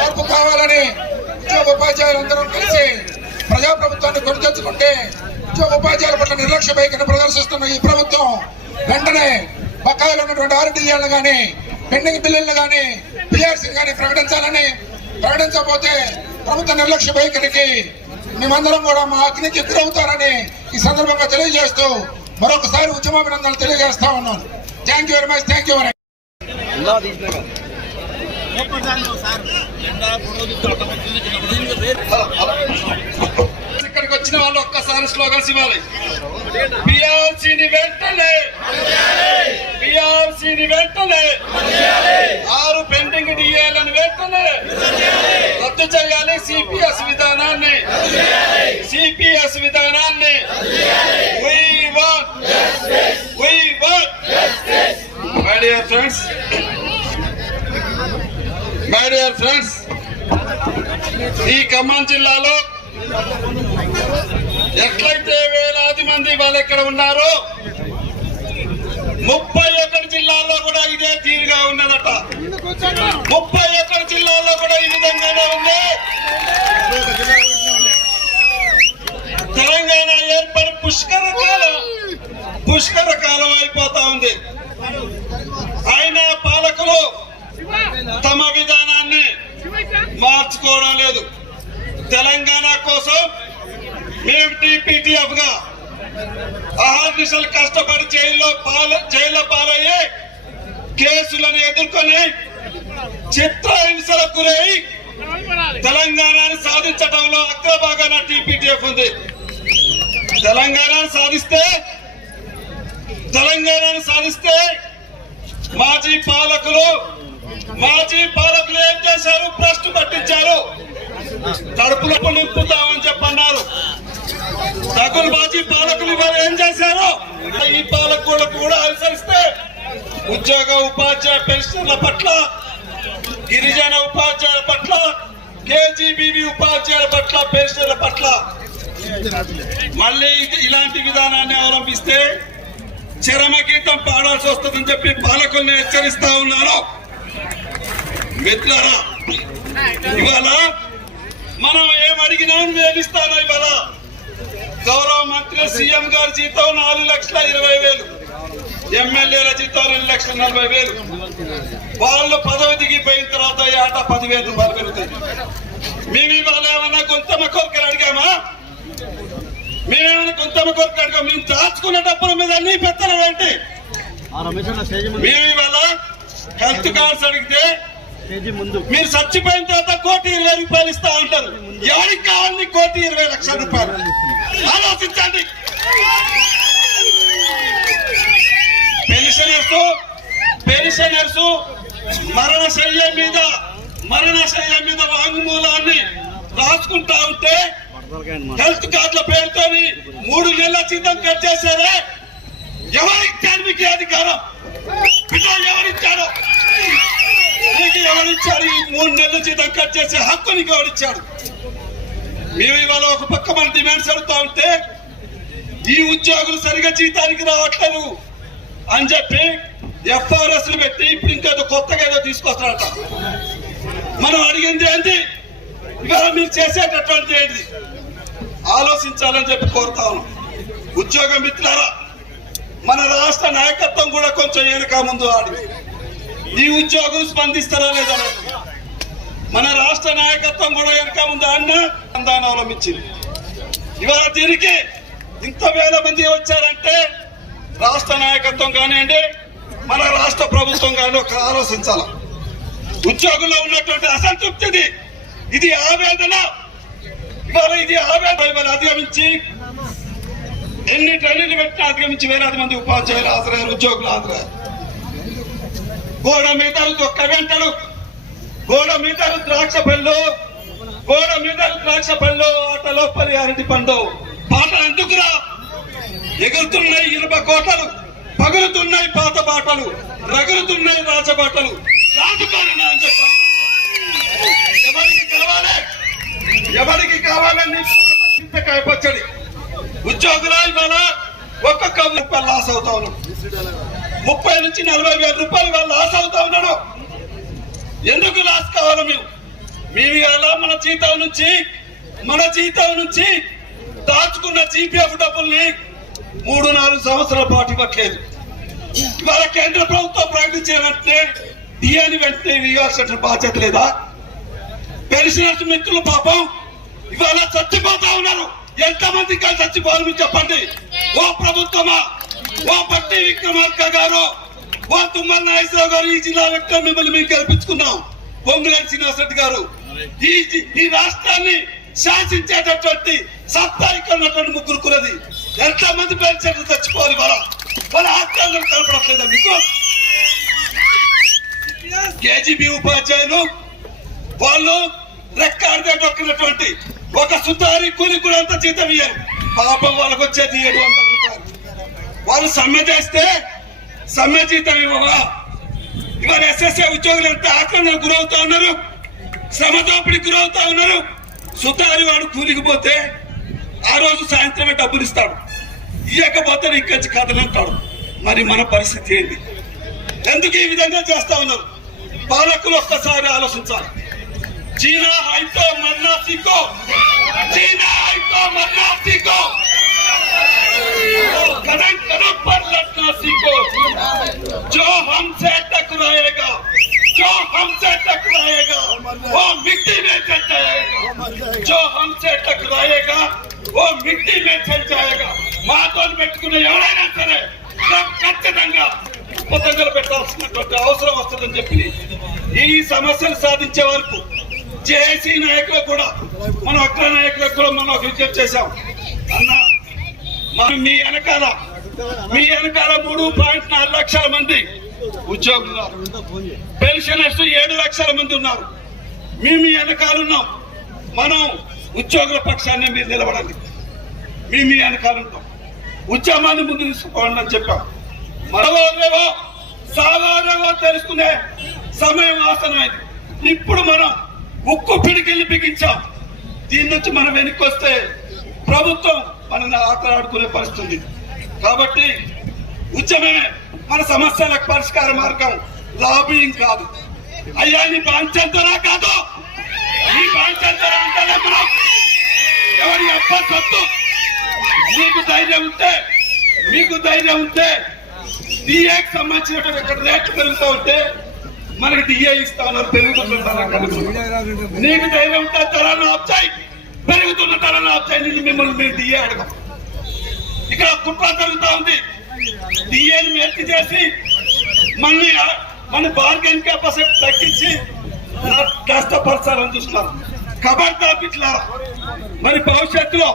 మార్పు కావాలని ఉద్యోగోపాధ్యాయులందరూ కలిసి ప్రజాప్రభుత్వాన్ని కొని తెచ్చుకుంటే ఉద్యోగోపాధ్యాయుల పట్ల నిర్లక్ష్య వైఖరిని ప్రదర్శిస్తున్న ఈ ప్రభుత్వం వెంటనే బకాయిలు ఉన్నటువంటి ఆర్టీఏలను కానీ, పెండింగ్ బిల్లులను కానీ, పిఆర్సీని కానీ ప్రకటించాలని, ప్రకటించకపోతే ప్రభుత్వ నిర్లక్ష్య వైఖరికి మేమందరం కూడా మా అగ్నికి గురవుతారని ఈ సందర్భంగా తెలియజేస్తూ మరొకసారి ఉద్యమాభినందనలు తెలియజేస్తా ఉన్నాను. Thank you very much. Thank you very much. ఇక్కడికి వచ్చిన వాళ్ళు ఒక్కసారి స్లోగన్స్ ఇవ్వాలి. పిఆర్సీని వెంటనే, పిఆర్సీని వెంటనే, 6 పెండింగ్ డిఏలను వెంటనే రద్దు చేయాలి. సిపిఎస్ విధానాన్ని, సిపిఎస్ విధానాన్ని my dear friends, my dear friends, ఈ ఖమ్మం జిల్లాలో ఎట్లయితే వేలాది మంది వాళ్ళు ఎక్కడ ఉన్నారో 31 జిల్లాల్లో కూడా ఇదే తీరుగా ఉన్నదట. 31 జిల్లాల్లో కూడా ఈ విధంగానే ఉంది. తెలంగాణ ఏర్పడి పుష్కర కాలం అయిపోతా ఉంది. అయినా పాలకులు తమ విధానాన్ని మార్చుకోవడం లేదు. తెలంగాణ కోసం మేము టీపీటీఎఫ్ గా అహర్నిశలు కష్టపడి జైల్లో పాలయ్యే కేసులను ఎదుర్కొని చిత్రహింసలకు గురై తెలంగాణను సాధించడంలో అగ్రభాగాన టీపీటీఎఫ్ ఉంది. తెలంగాణను సాధిస్తే మాజీ పాలకులు ఏం చేశారు? భ్రష్టు పట్టించారు. కడుపులో నింపుతామని చెప్పన్నారు. దగులు మాజీ పాలకులు ఇవాళ ఏం చేశారు? ఈ పాలకులకు కూడా అనుసరిస్తే ఉద్యోగ ఉపాధ్యాయ పెన్షన్ల పట్ల, గిరిజన ఉపాధ్యాయుల పట్ల, కేజీబీవీ ఉపాధ్యాయుల పట్ల, పెన్షన్ల పట్ల మళ్ళీ ఇలాంటి విధానాన్ని అవలంబిస్తే చరమగీతం పాడాల్సి వస్తుందని చెప్పి పాలకుల్ని హెచ్చరిస్తా ఉన్నారు. మిత్రులారా, ఇవాళ మనం ఏం అడిగినా నేను ఇస్తాను. ఇవాళ గౌరవ మంత్రి సీఎం గారి జీతం 4,20,000, ఎమ్మెల్యేల జీతం 2,40,000. వాళ్ళు పదవి దిగిపోయిన తర్వాత ఏటా 10,000 రూపాయలు పెరుగుతాయి. మేము ఇవాళ ఏమన్నా కొంతమ కోరికలు అడిగామా? మేమేమైనా కొంతమ కోరికలు అడిగాం? మేము దాచుకున్న డబ్బుల మీద అన్ని పెత్తనం ఏంటి? మేము ఇవాళ హెల్త్ కార్డ్స్ అడిగితే మీరు చచ్చిపోయిన తర్వాత 1,20,000 ఇస్తా ఉంటారు. ఎవరికి కావాలి 1,20,00,000? ఆలోచించండి. పెన్షనర్స్ మరణశయ్య మీద వాంగ్మూలాన్ని రాసుకుంటా ఉంటే హెల్త్ కార్డుల పేరుతో 3 నెలల జీతం కట్ చేశారే. ఎవరిచ్చారు మీకు అధికారం? ఎవరిచ్చారు నీకు? ఎవరిచ్చారు ఈ 3 నెలల జీతం కట్ చేసే హక్కు? నీకు ఎవరిచ్చాడు? మేము ఇవాళ ఒక పక్క మన డిమాండ్స్ అడుగుతా ఉంటే ఈ ఉద్యోగులు సరిగా జీతానికి రావట్లేదు అని చెప్పి ఎఫ్ఆర్ఎస్ పెట్టి ఇప్పుడు ఇంకేదో కొత్తగా ఏదో తీసుకొస్తారట. మనం అడిగింది ఏంటి? ఇవాళ మీరు చేసేటటువంటి ఏంటి? ఆలోచించాలని చెప్పి కోరుతా ఉన్నాం. ఉద్యోగ మిత్రులారా, మన రాష్ట్ర నాయకత్వం కూడా కొంచెం వెనుక ముందు ఆడి ఈ ఉద్యోగులు స్పందిస్తారా లేదా మన రాష్ట్ర నాయకత్వం కూడా వెనుక ముందు ఆడిన అందాన్ని అవలంబించింది. ఇవాళ దీనికి ఇంత వేల మంది వచ్చారంటే రాష్ట్ర నాయకత్వం కానివ్వండి, మన రాష్ట్ర ప్రభుత్వం కానీ ఒక ఆలోచించాల. ఉద్యోగుల్లో ఉన్నటువంటి అసంతృప్తిది, ఇది ఆవేదన. ఇవాళ ఇది ఆవేదన ఇవాళ అధిగమించి ఎన్ని ట్రైన్లు పెట్టినా అధిగమించి వేలాది మంది ఉపాధ్యాయులు హాజరయ్యారు, ఉద్యోగులు హాజరయ్యారు. గోడ మీద ఒక్క వెంటడు, గోడ మీద ద్రాక్ష పళ్ళు, గోడ మీద ద్రాక్ష పళ్ళు, ఆటలో పరిహారటి పండు. పాటలు ఎందుకురా? ఎగురుతున్నాయి ఇనుప కోటలు, పగులుతున్నాయి పాత బాటలు, రగులుతున్నాయి రాజబాటలు. రాజుకోని అని చెప్పారు. ఎవరికి కావాలి? ఎవరికి కావాలని చింతకాయ పచ్చడి. ఉద్యోగుల ఇవాళ ఒక్కొక్క రూపాయలు లాస్ అవుతా ఉన్నాడు. 30 నుంచి 40 వేల రూపాయలు వాళ్ళు లాస్ అవుతా ఉన్నాడు. ఎందుకు లాస్ కావాలి? మేము ఇవాళ మన జీతం నుంచి దాచుకున్న జీపీఎఫ్ డబ్బుల్ని 3-4 సంవత్సరాల పాటు ఇవ్వట్లేదు. ఇవాళ కేంద్ర ప్రభుత్వం ప్రకటించిన వెంటనే డిఏని వెంటనే ఇవ్వాల్సిన బాధ్యత లేదా? పెన్షనర్స్ మిత్రులు పాపం ఇవాళ చచ్చిపోతా ఉన్నారు. ఎంతమంది కలిసి చచ్చిపోవాలి మీరు చెప్పండి. ఓ ప్రభుత్వమా, ఓ పట్టి విక్రమార్క గారు, ఓ తుమ్మల నాగేశ్వరరావు గారు, ఈ జిల్లా వ్యక్తులు మిమ్మల్ని మేము గెలిపించుకున్నాం. పొంగులేని శ్రీనివాసరెడ్డి గారు, ఈ రాష్ట్రాన్ని శాసించేటటువంటి సత్తా ఇక్కడ ఉన్నటువంటి ముగ్గురు కులది. ఎంతమంది పెన్షన్లు చచ్చిపోవాలి? వాళ్ళ ఆక్రమణ కలపడట్లేదా మీకు? కేజీబీ ఉపాధ్యాయులు వాళ్ళు రెక్కాడితే దొక్కినటువంటి ఒక సుతారి కూలి కూడా అంత జీతం ఇయ్యారు. పాపం వాళ్ళకు వచ్చేది 700 రూపాయలు. వాళ్ళు సమ్మె చేస్తే సమ్మె జీతం ఇవ్వవా? ఇవాళ ఎస్ఎస్ఏ ఉద్యోగులు ఎంత ఆక్రమణకు గురవుతా ఉన్నారు, శ్రమ దోపిడికి గురవుతా ఉన్నారు. సుతారి వాడు కూలికి పోతే ఆ రోజు సాయంత్రమే డబ్బులు ఇస్తాడు, ఇవ్వకపోతే ఇంకొంచి కథలంటాడు. మరి మన పరిస్థితి ఏంటి? ఎందుకు ఈ విధంగా చేస్తా ఉన్నారు? పాలకులు ఒక్కసారి ఆలోచించాలి. जीना है तो मरना सीखो, जीना है तो मरना सीखो, कदम कदम पर लड़ना सीखो. जो हमसे टकराएगा वो मिट्टी में चल जाएगा. जो हमसे टकराएगा वो मिट्टी में चल जाएगा. మాటలు పెట్టుకునే ఎవరైనా సరే ఖచ్చితంగా పొందగలు పెట్టాల్సినటువంటి అవసరం వస్తుందని చెప్పి ఈ సమస్యలు సాధించే వరకు జేఏసీ నాయకులకు కూడా, మన అగ్ర నాయకులకు కూడా మనం విజ్ఞప్తి చేశాం. అన్న మీ వెనకాల 3.4 లక్షల మంది ఉద్యోగులు ఉన్నారు, పెన్షనర్స్ 7 లక్షల మంది ఉన్నారు. మీ వెనకాల ఉన్నాం. మనం ఉద్యోగుల పక్షాన్ని మీరు నిలబడండి. మీ వెనకాల ఉంటాం. ఉద్యమాన్ని ముందు తీసుకోండి అని చెప్పాం. మరవరేవో సావారేవో తెలుసుకునే సమయం ఆసనమైంది. ఇప్పుడు మనం ఉక్కు పిడికిల్ని బిగించాం. దీని నుంచి మనం వెనక్కి వస్తే ప్రభుత్వం మనల్ని ఆటలాడుకునే పరిస్థితి. కాబట్టి ఉద్యమమే మన సమస్యలకు పరిష్కార మార్గం, లాబింగ్ కాదు. అయ్యా నీ బాంచంతరా కాదు, ఈ బాంచంతరా అంటేనే మనం ఎవరి అబ్బొద్దు. మీకు ధైర్యం ఉంటే డిఏకి సంబంధించినటువంటి ఇక్కడ రేట్లు పెరుగుతూ ఉంటే మనకి డిఏ ఇస్తా ఉన్నారు, పెరుగుతున్న. నీకు ధైర్యం ఉంటే ధరలు ఆపుతాయి, పెరుగుతున్న ధరలు ఆపుతాయి. మిమ్మల్ని మీరు డిఏ అడగం. ఇక్కడ కుట్ర జరుగుతూ ఉంది. డిఏని మెర్చి చేసి మన బార్గెన్ కెపాసిటీ తగ్గించి కష్టపరచాలని చూస్తున్నారు. ఖబర్దార్ పిట్లారా. మరి భవిష్యత్తులో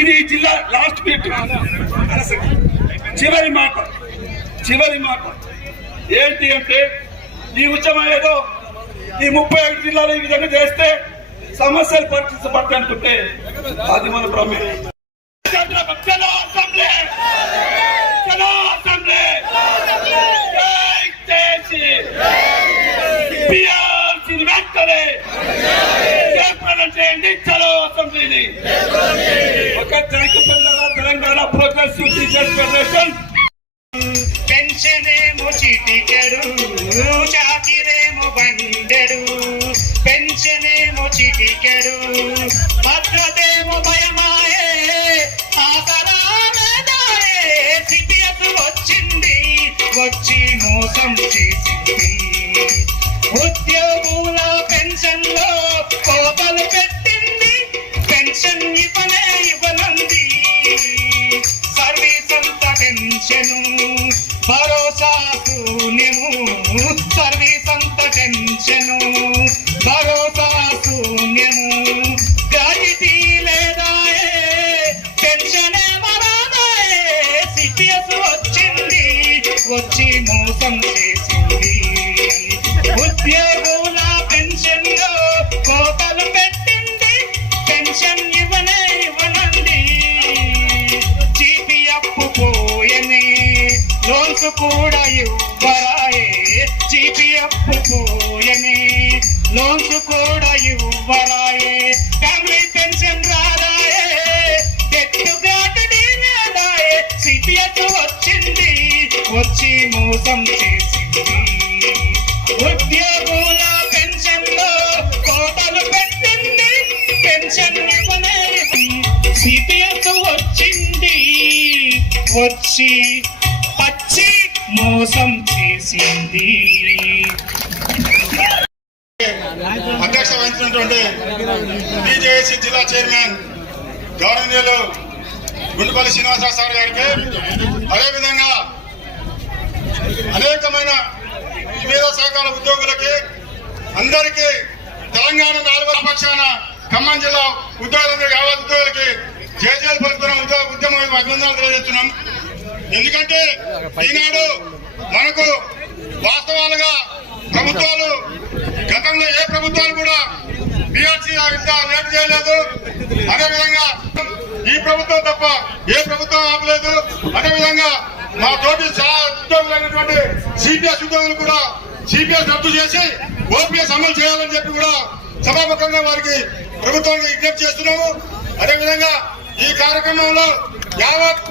ఇది జిల్లా లాస్ట్ మీట్ చివరి మాట ఏంటి అంటే, ఈ ఉద్యమం ఏదో ఈ 35 జిల్లాలో ఈ విధంగా చేస్తే సమస్యలు పరిష్కరించబడతాయి అనుకుంటే అది మన భ్రమే. చేయండి, చలో అసెంబ్లీని. ఒక తెలంగాణ ప్రోగ్రెసివ్ టీచర్స్ ఫెడరేషన్ పెన్షనేమో చీటికెడు, చాకిరేమో బండెడు. పెన్షనేమో చీటికెడు, భద్రతేమో భయమాయే, ఆసరా సిపిఎస్ మోసం చేసింది. ఉద్యోగుల పెన్షన్ లో కోతలు పెట్టింది, పెన్షన్ ఇవ్వనంది. సర్వీస్ అంత టెన్షను, భరోసా శూన్యము. సర్వీస్ అంత టెన్షను, భరోసా శూన్యము. గ్రాడ్యుటీ లేదాయే, పెన్షన్ ఏమరాదాయే. సిపిఎస్ వచ్చింది, వచ్చి మోసం చేసింది. ఉద్యోగుల పెన్షన్ లో కోతలు పెట్టింది, పెన్షన్ ఇవ్వనంది. జీపీఎఫ్ పోయని, లోన్స్ కూడా ఇవ్వరాయే. జీపీఎఫ్ పోయని, లోన్స్ కూడా ఇవ్వరాయే. ఫ్యామిలీ పెన్షన్ రారాయే, డెట్ గ్రాట్యుటీ లేదాయే. సిపిఎస్ వచ్చింది, వచ్చి మోసం చేసింది. ఉద్యోగుల పెన్షన్ లో కోతలు పెట్టింది, పెన్షన్ సిపిఎస్ వచ్చింది, వచ్చి పచ్చి మోసం చేసింది. అధ్యక్ష వహించినటువంటి బీజేఏసీ జిల్లా చైర్మన్ గౌరవనీయులు గుండుపల్లి శ్రీనివాసరావు సార్ గారికి, అదేవిధంగా అనేకమైన వివిధ శాఖల ఉద్యోగులకి అందరికీ తెలంగాణ 4వ పక్షాన ఖమ్మం జిల్లా ఉద్యోగులందరికీ యావత్ ఉద్యోగులకి జేజేలు పలుకుతున్న ఉద్యమం అభినందనలు తెలియజేస్తున్నాం. ఎందుకంటే ఈనాడు మనకు వాస్తవాలుగా ప్రభుత్వాలు గతంలో ఏ ప్రభుత్వాలు కూడా బీఆర్సీ ఇంత లేట్ చేయలేదు. అదేవిధంగా ఈ ప్రభుత్వం తప్ప ఏ ప్రభుత్వం ఆపలేదు. అదేవిధంగా మా తోటి ఉద్యోగులైనటువంటి సిపిఎస్ ఉద్యోగులు కూడా సిపిఎస్ రద్దు చేసి ఓపీఎస్ అమలు చేయాలని చెప్పి కూడా సభాముఖంగా వారికి ప్రభుత్వానికి విజ్ఞప్తి చేస్తున్నాము. అదేవిధంగా ఈ కార్యక్రమంలో యావత్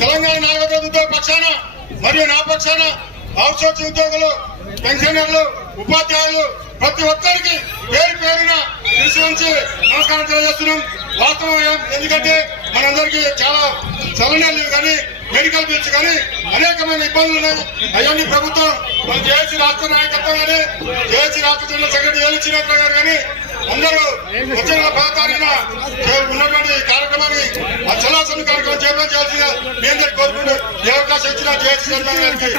తెలంగాణ 4వ ప్రభుత్వ పక్షాన మరియు నా పక్షాన అవుట్సోర్సింగ్ ఉద్యోగులు, పెన్షనర్లు, ఉపాధ్యాయులు ప్రతి ఒక్కరికి పేరు పేరున తెలిసి ఉంచి నమస్కారం తెలియజేస్తున్నాం. వాస్తవం ఎందుకంటే మనందరికీ చాలా సవరణలు కానీ మెడికల్ బిల్స్ కానీ అనేకమైన ఇబ్బందులు ఉన్నాయి. అవన్నీ ప్రభుత్వం మన జేఏసీ రాష్ట్ర నాయకత్వం కానీ జేఏసీ రాష్ట్ర జనరల్ సెక్రటరీ ఏలిచ్చినట్టు గారు కానీ అందరూ వచ్చే 10వ తారీఖున ఉన్నటువంటి కార్యక్రమాన్ని చలాసన కార్యక్రమం చేయడం చేయాల్సిన మీ అందరికి కోరుకుంటూ ఏ అవకాశం ఇచ్చినా జేఏసీ చైర్మన్ గారికి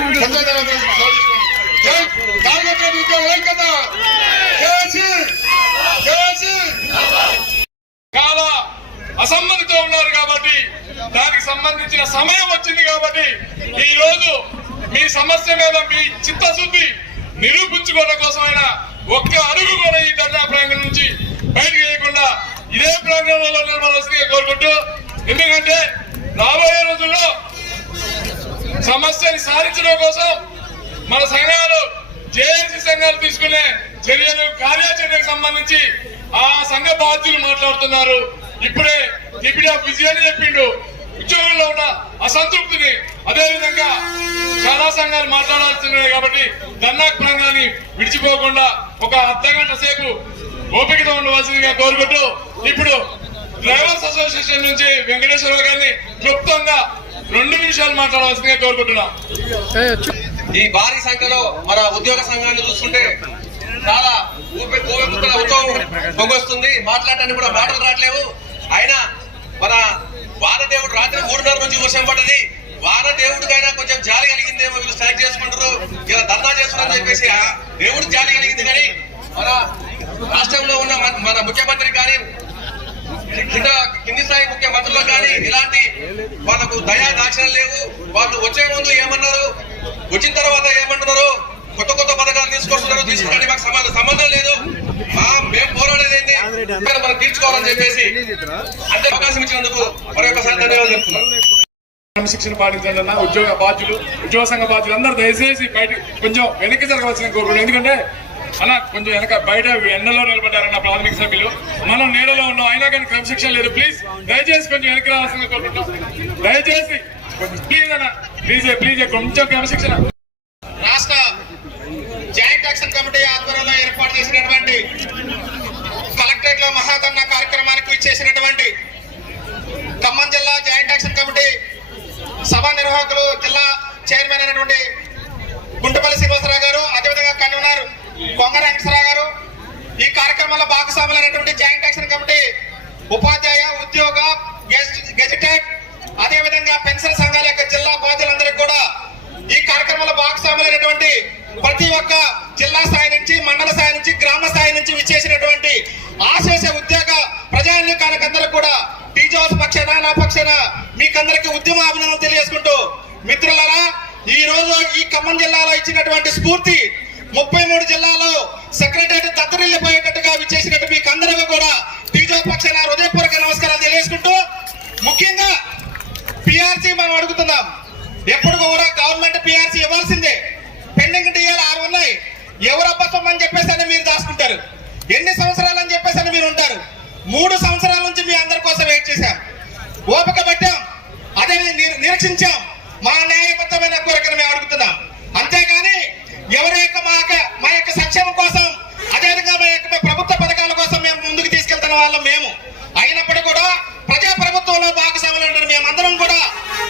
చాలా అసమ్మతితో ఉన్నారు కాబట్టి దానికి సంబంధించిన సమయం వచ్చింది కాబట్టి ఈ రోజు మీ సమస్య మీద మీ చిత్తశుద్ధి నిరూపించుకోవడం కోసమైనా ఒక్క అడుగు కూడా ఈ ధర్నా ప్రాంగణం నుంచి బయటకు వేయకుండా ఇదే ప్రాంగణంలో నిలబడాల్సిందిగా కోరుకుంటూ, ఎందుకంటే రాబోయే రోజుల్లో సమస్యని సాధించడం కోసం మన సంఘాలు జేఏసీ సంఘాలు తీసుకునే చర్యలు కార్యాచరణకు సంబంధించి ఆ సంఘ బాధ్యులు మాట్లాడుతున్నారు. ఇప్పుడే డిప్యూటీ ఆఫ్ విజయాన్ని చెప్పిండు ఉద్యోగుల్లో ఉన్న అసంతృప్తిని. అదేవిధంగా చాలా సంఘాలు మాట్లాడాల్సిందే కాబట్టి ధర్నా ప్రాంగణాన్ని విడిచిపోకుండా ఒక అర్ధగంట సేపు ఓపికతో ఉండవలసిందిగా కోరుకుంటూ ఇప్పుడు డ్రైవర్స్ అసోసియేషన్ నుంచి వెంకటేశ్వరరావు గారిని క్లుప్తంగా 2 నిమిషాలు మాట్లాడవలసిందిగా కోరుకుంటున్నాం. ఈ భారీ సంఖ్యలో మన ఉద్యోగ సంఘాన్ని చూస్తుంటే చాలా ఉత్సవం పొంగొస్తుంది. మాట్లాడటానికి కూడా మాటలు రావట్లేవు. అయినా మన వానదేవుడు రాత్రి 3:30 నుంచి వర్షం పడ్డది. వానదేవుడికైనా కొంచెం జాలి కలిగిందేమో, వీళ్ళు సెలెక్ట్ చేసుకుంటారు ఇలా ధర్నా చేస్తున్నారని చెప్పేసి దేవుడు జాలి కలిగింది. కానీ మన రాష్ట్రంలో ఉన్న మన ముఖ్యమంత్రి కానీ కింది స్థాయి ముఖ్యమంత్రులు కానీ ఇలాంటి వాళ్ళకు దయా దాక్షణం లేవు. వాళ్ళు వచ్చే ముందు ఏమన్నారు, వచ్చిన తర్వాత ఏమంటున్నారు, కొత్త కొత్త పథకాలు తీసుకొస్తున్నారు. తీసుకుని మాకు సంబంధం లేదు, మేము పోరాడేది ఏంటి మనం తీర్చుకోవాలని చెప్పేసి అంటే అవకాశం ఇచ్చినందుకు మరొకసారి ధన్యవాదాలు చెప్తున్నాను. క్రమశిక్షణ పాటించండి. ఉద్యోగ సంఘ బాధ్యులు అందరూ దయచేసి బయట కొంచెం వెనక్కి జరగవలసిన కోరుకుంటున్నాం. ఎందుకంటే అలా కొంచెం వెనక బయట ఎండలో నిలబడ్డారన్న ప్రాథమిక సభ్యులు, మనం నీడలో ఉన్నాం, అయినా కానీ క్రమశిక్షణ లేదు. ప్లీజ్ దయచేసి కొంచెం వెనక్కి రావాల్సిందిగా కోరుకుంటాం. దయచేసి ప్లీజ్ అన్న, ప్లీజ్ కొంచెం క్రమశిక్షణ. రాష్ట్ర జాయింట్ యాక్షన్ కమిటీ ఆధ్వర్యంలో ఏర్పాటు చేసినటువంటి కలెక్టరేట్ లో మహాధర్నా కార్యక్రమానికి ఇచ్చేసినటువంటి ఖమ్మం జిల్లా జాయింట్ యాక్షన్ కమిటీ సభా నిర్వాహకులు, జిల్లా చైర్మన్ అయినటువంటి గుంటపల్లి శ్రీనివాసరావు గారు, అదేవిధంగా కన్వీనర్ కొంగ వెంకటరావు గారు, ఈ కార్యక్రమంలో భాగస్వాములైనటువంటి జాయింట్ యాక్షన్ కమిటీ ఉపాధ్యాయ, ఉద్యోగ, గెజిటెడ్, అదేవిధంగా పెన్షన్ సంఘాల యొక్క జిల్లా బాధ్యులందరికీ కూడా ఈ కార్యక్రమంలో భాగస్వాములైనటువంటి ప్రతి ఒక్క జిల్లా స్థాయి నుంచి, మండల స్థాయి నుంచి, గ్రామ స్థాయి నుంచి విచ్చేసినటువంటి ఆశేష ఉద్యోగ ప్రజానికానికందరూ కూడా టీజోస్ పక్షాన, నా పక్షాన మీకందరికి ఉద్యమ అభినందనలు తెలియజేసుకుంటూ, మిత్రులారా, ఈ రోజు ఈ ఖమ్మం జిల్లాలో ఇచ్చినటువంటి స్ఫూర్తి 33 జిల్లాలో సెక్రటరీ దత్తరిల్లిపోయేటట్టుగా విచ్చేసినట్టు మీకు అందరికీ కూడా టీజోస్ పక్షాన హృదయపూర్వక నమస్కారాలు తెలియజేసుకుంటూ, ముఖ్యంగా పిఆర్సీ మనం అడుగుతున్నాం. ఎప్పుడు కూడా గవర్నమెంట్ పిఆర్సీ ఇవ్వాల్సిందే. పెండింగ్ డిఏలు 6 ఉన్నాయి. ఎవరు అబ్బసం అని చెప్పేసి మీరు దాచుకుంటారు. ఎన్ని సంవత్సరాలు అని చెప్పేసి మీరు ఉంటారు. 3 సంవత్సరాల నుంచి మీ అందరి కోసం వెయిట్ చేశాం, ఓపిక పట్టాం, అదే నిరీక్షించాం. మా న్యాయబద్ధమైన కోరికను మేము అడుగుతున్నాం. అంతేగాని ఎవరి యొక్క మా యొక్క సంక్షేమం కోసం, అదేవిధంగా మా యొక్క ప్రభుత్వ పథకాల కోసం మేము ముందుకు తీసుకెళ్తున్న వాళ్ళం మేము. అయినప్పుడు కూడా ప్రజా ప్రభుత్వంలో భాగస్వాములు మేమందరం కూడా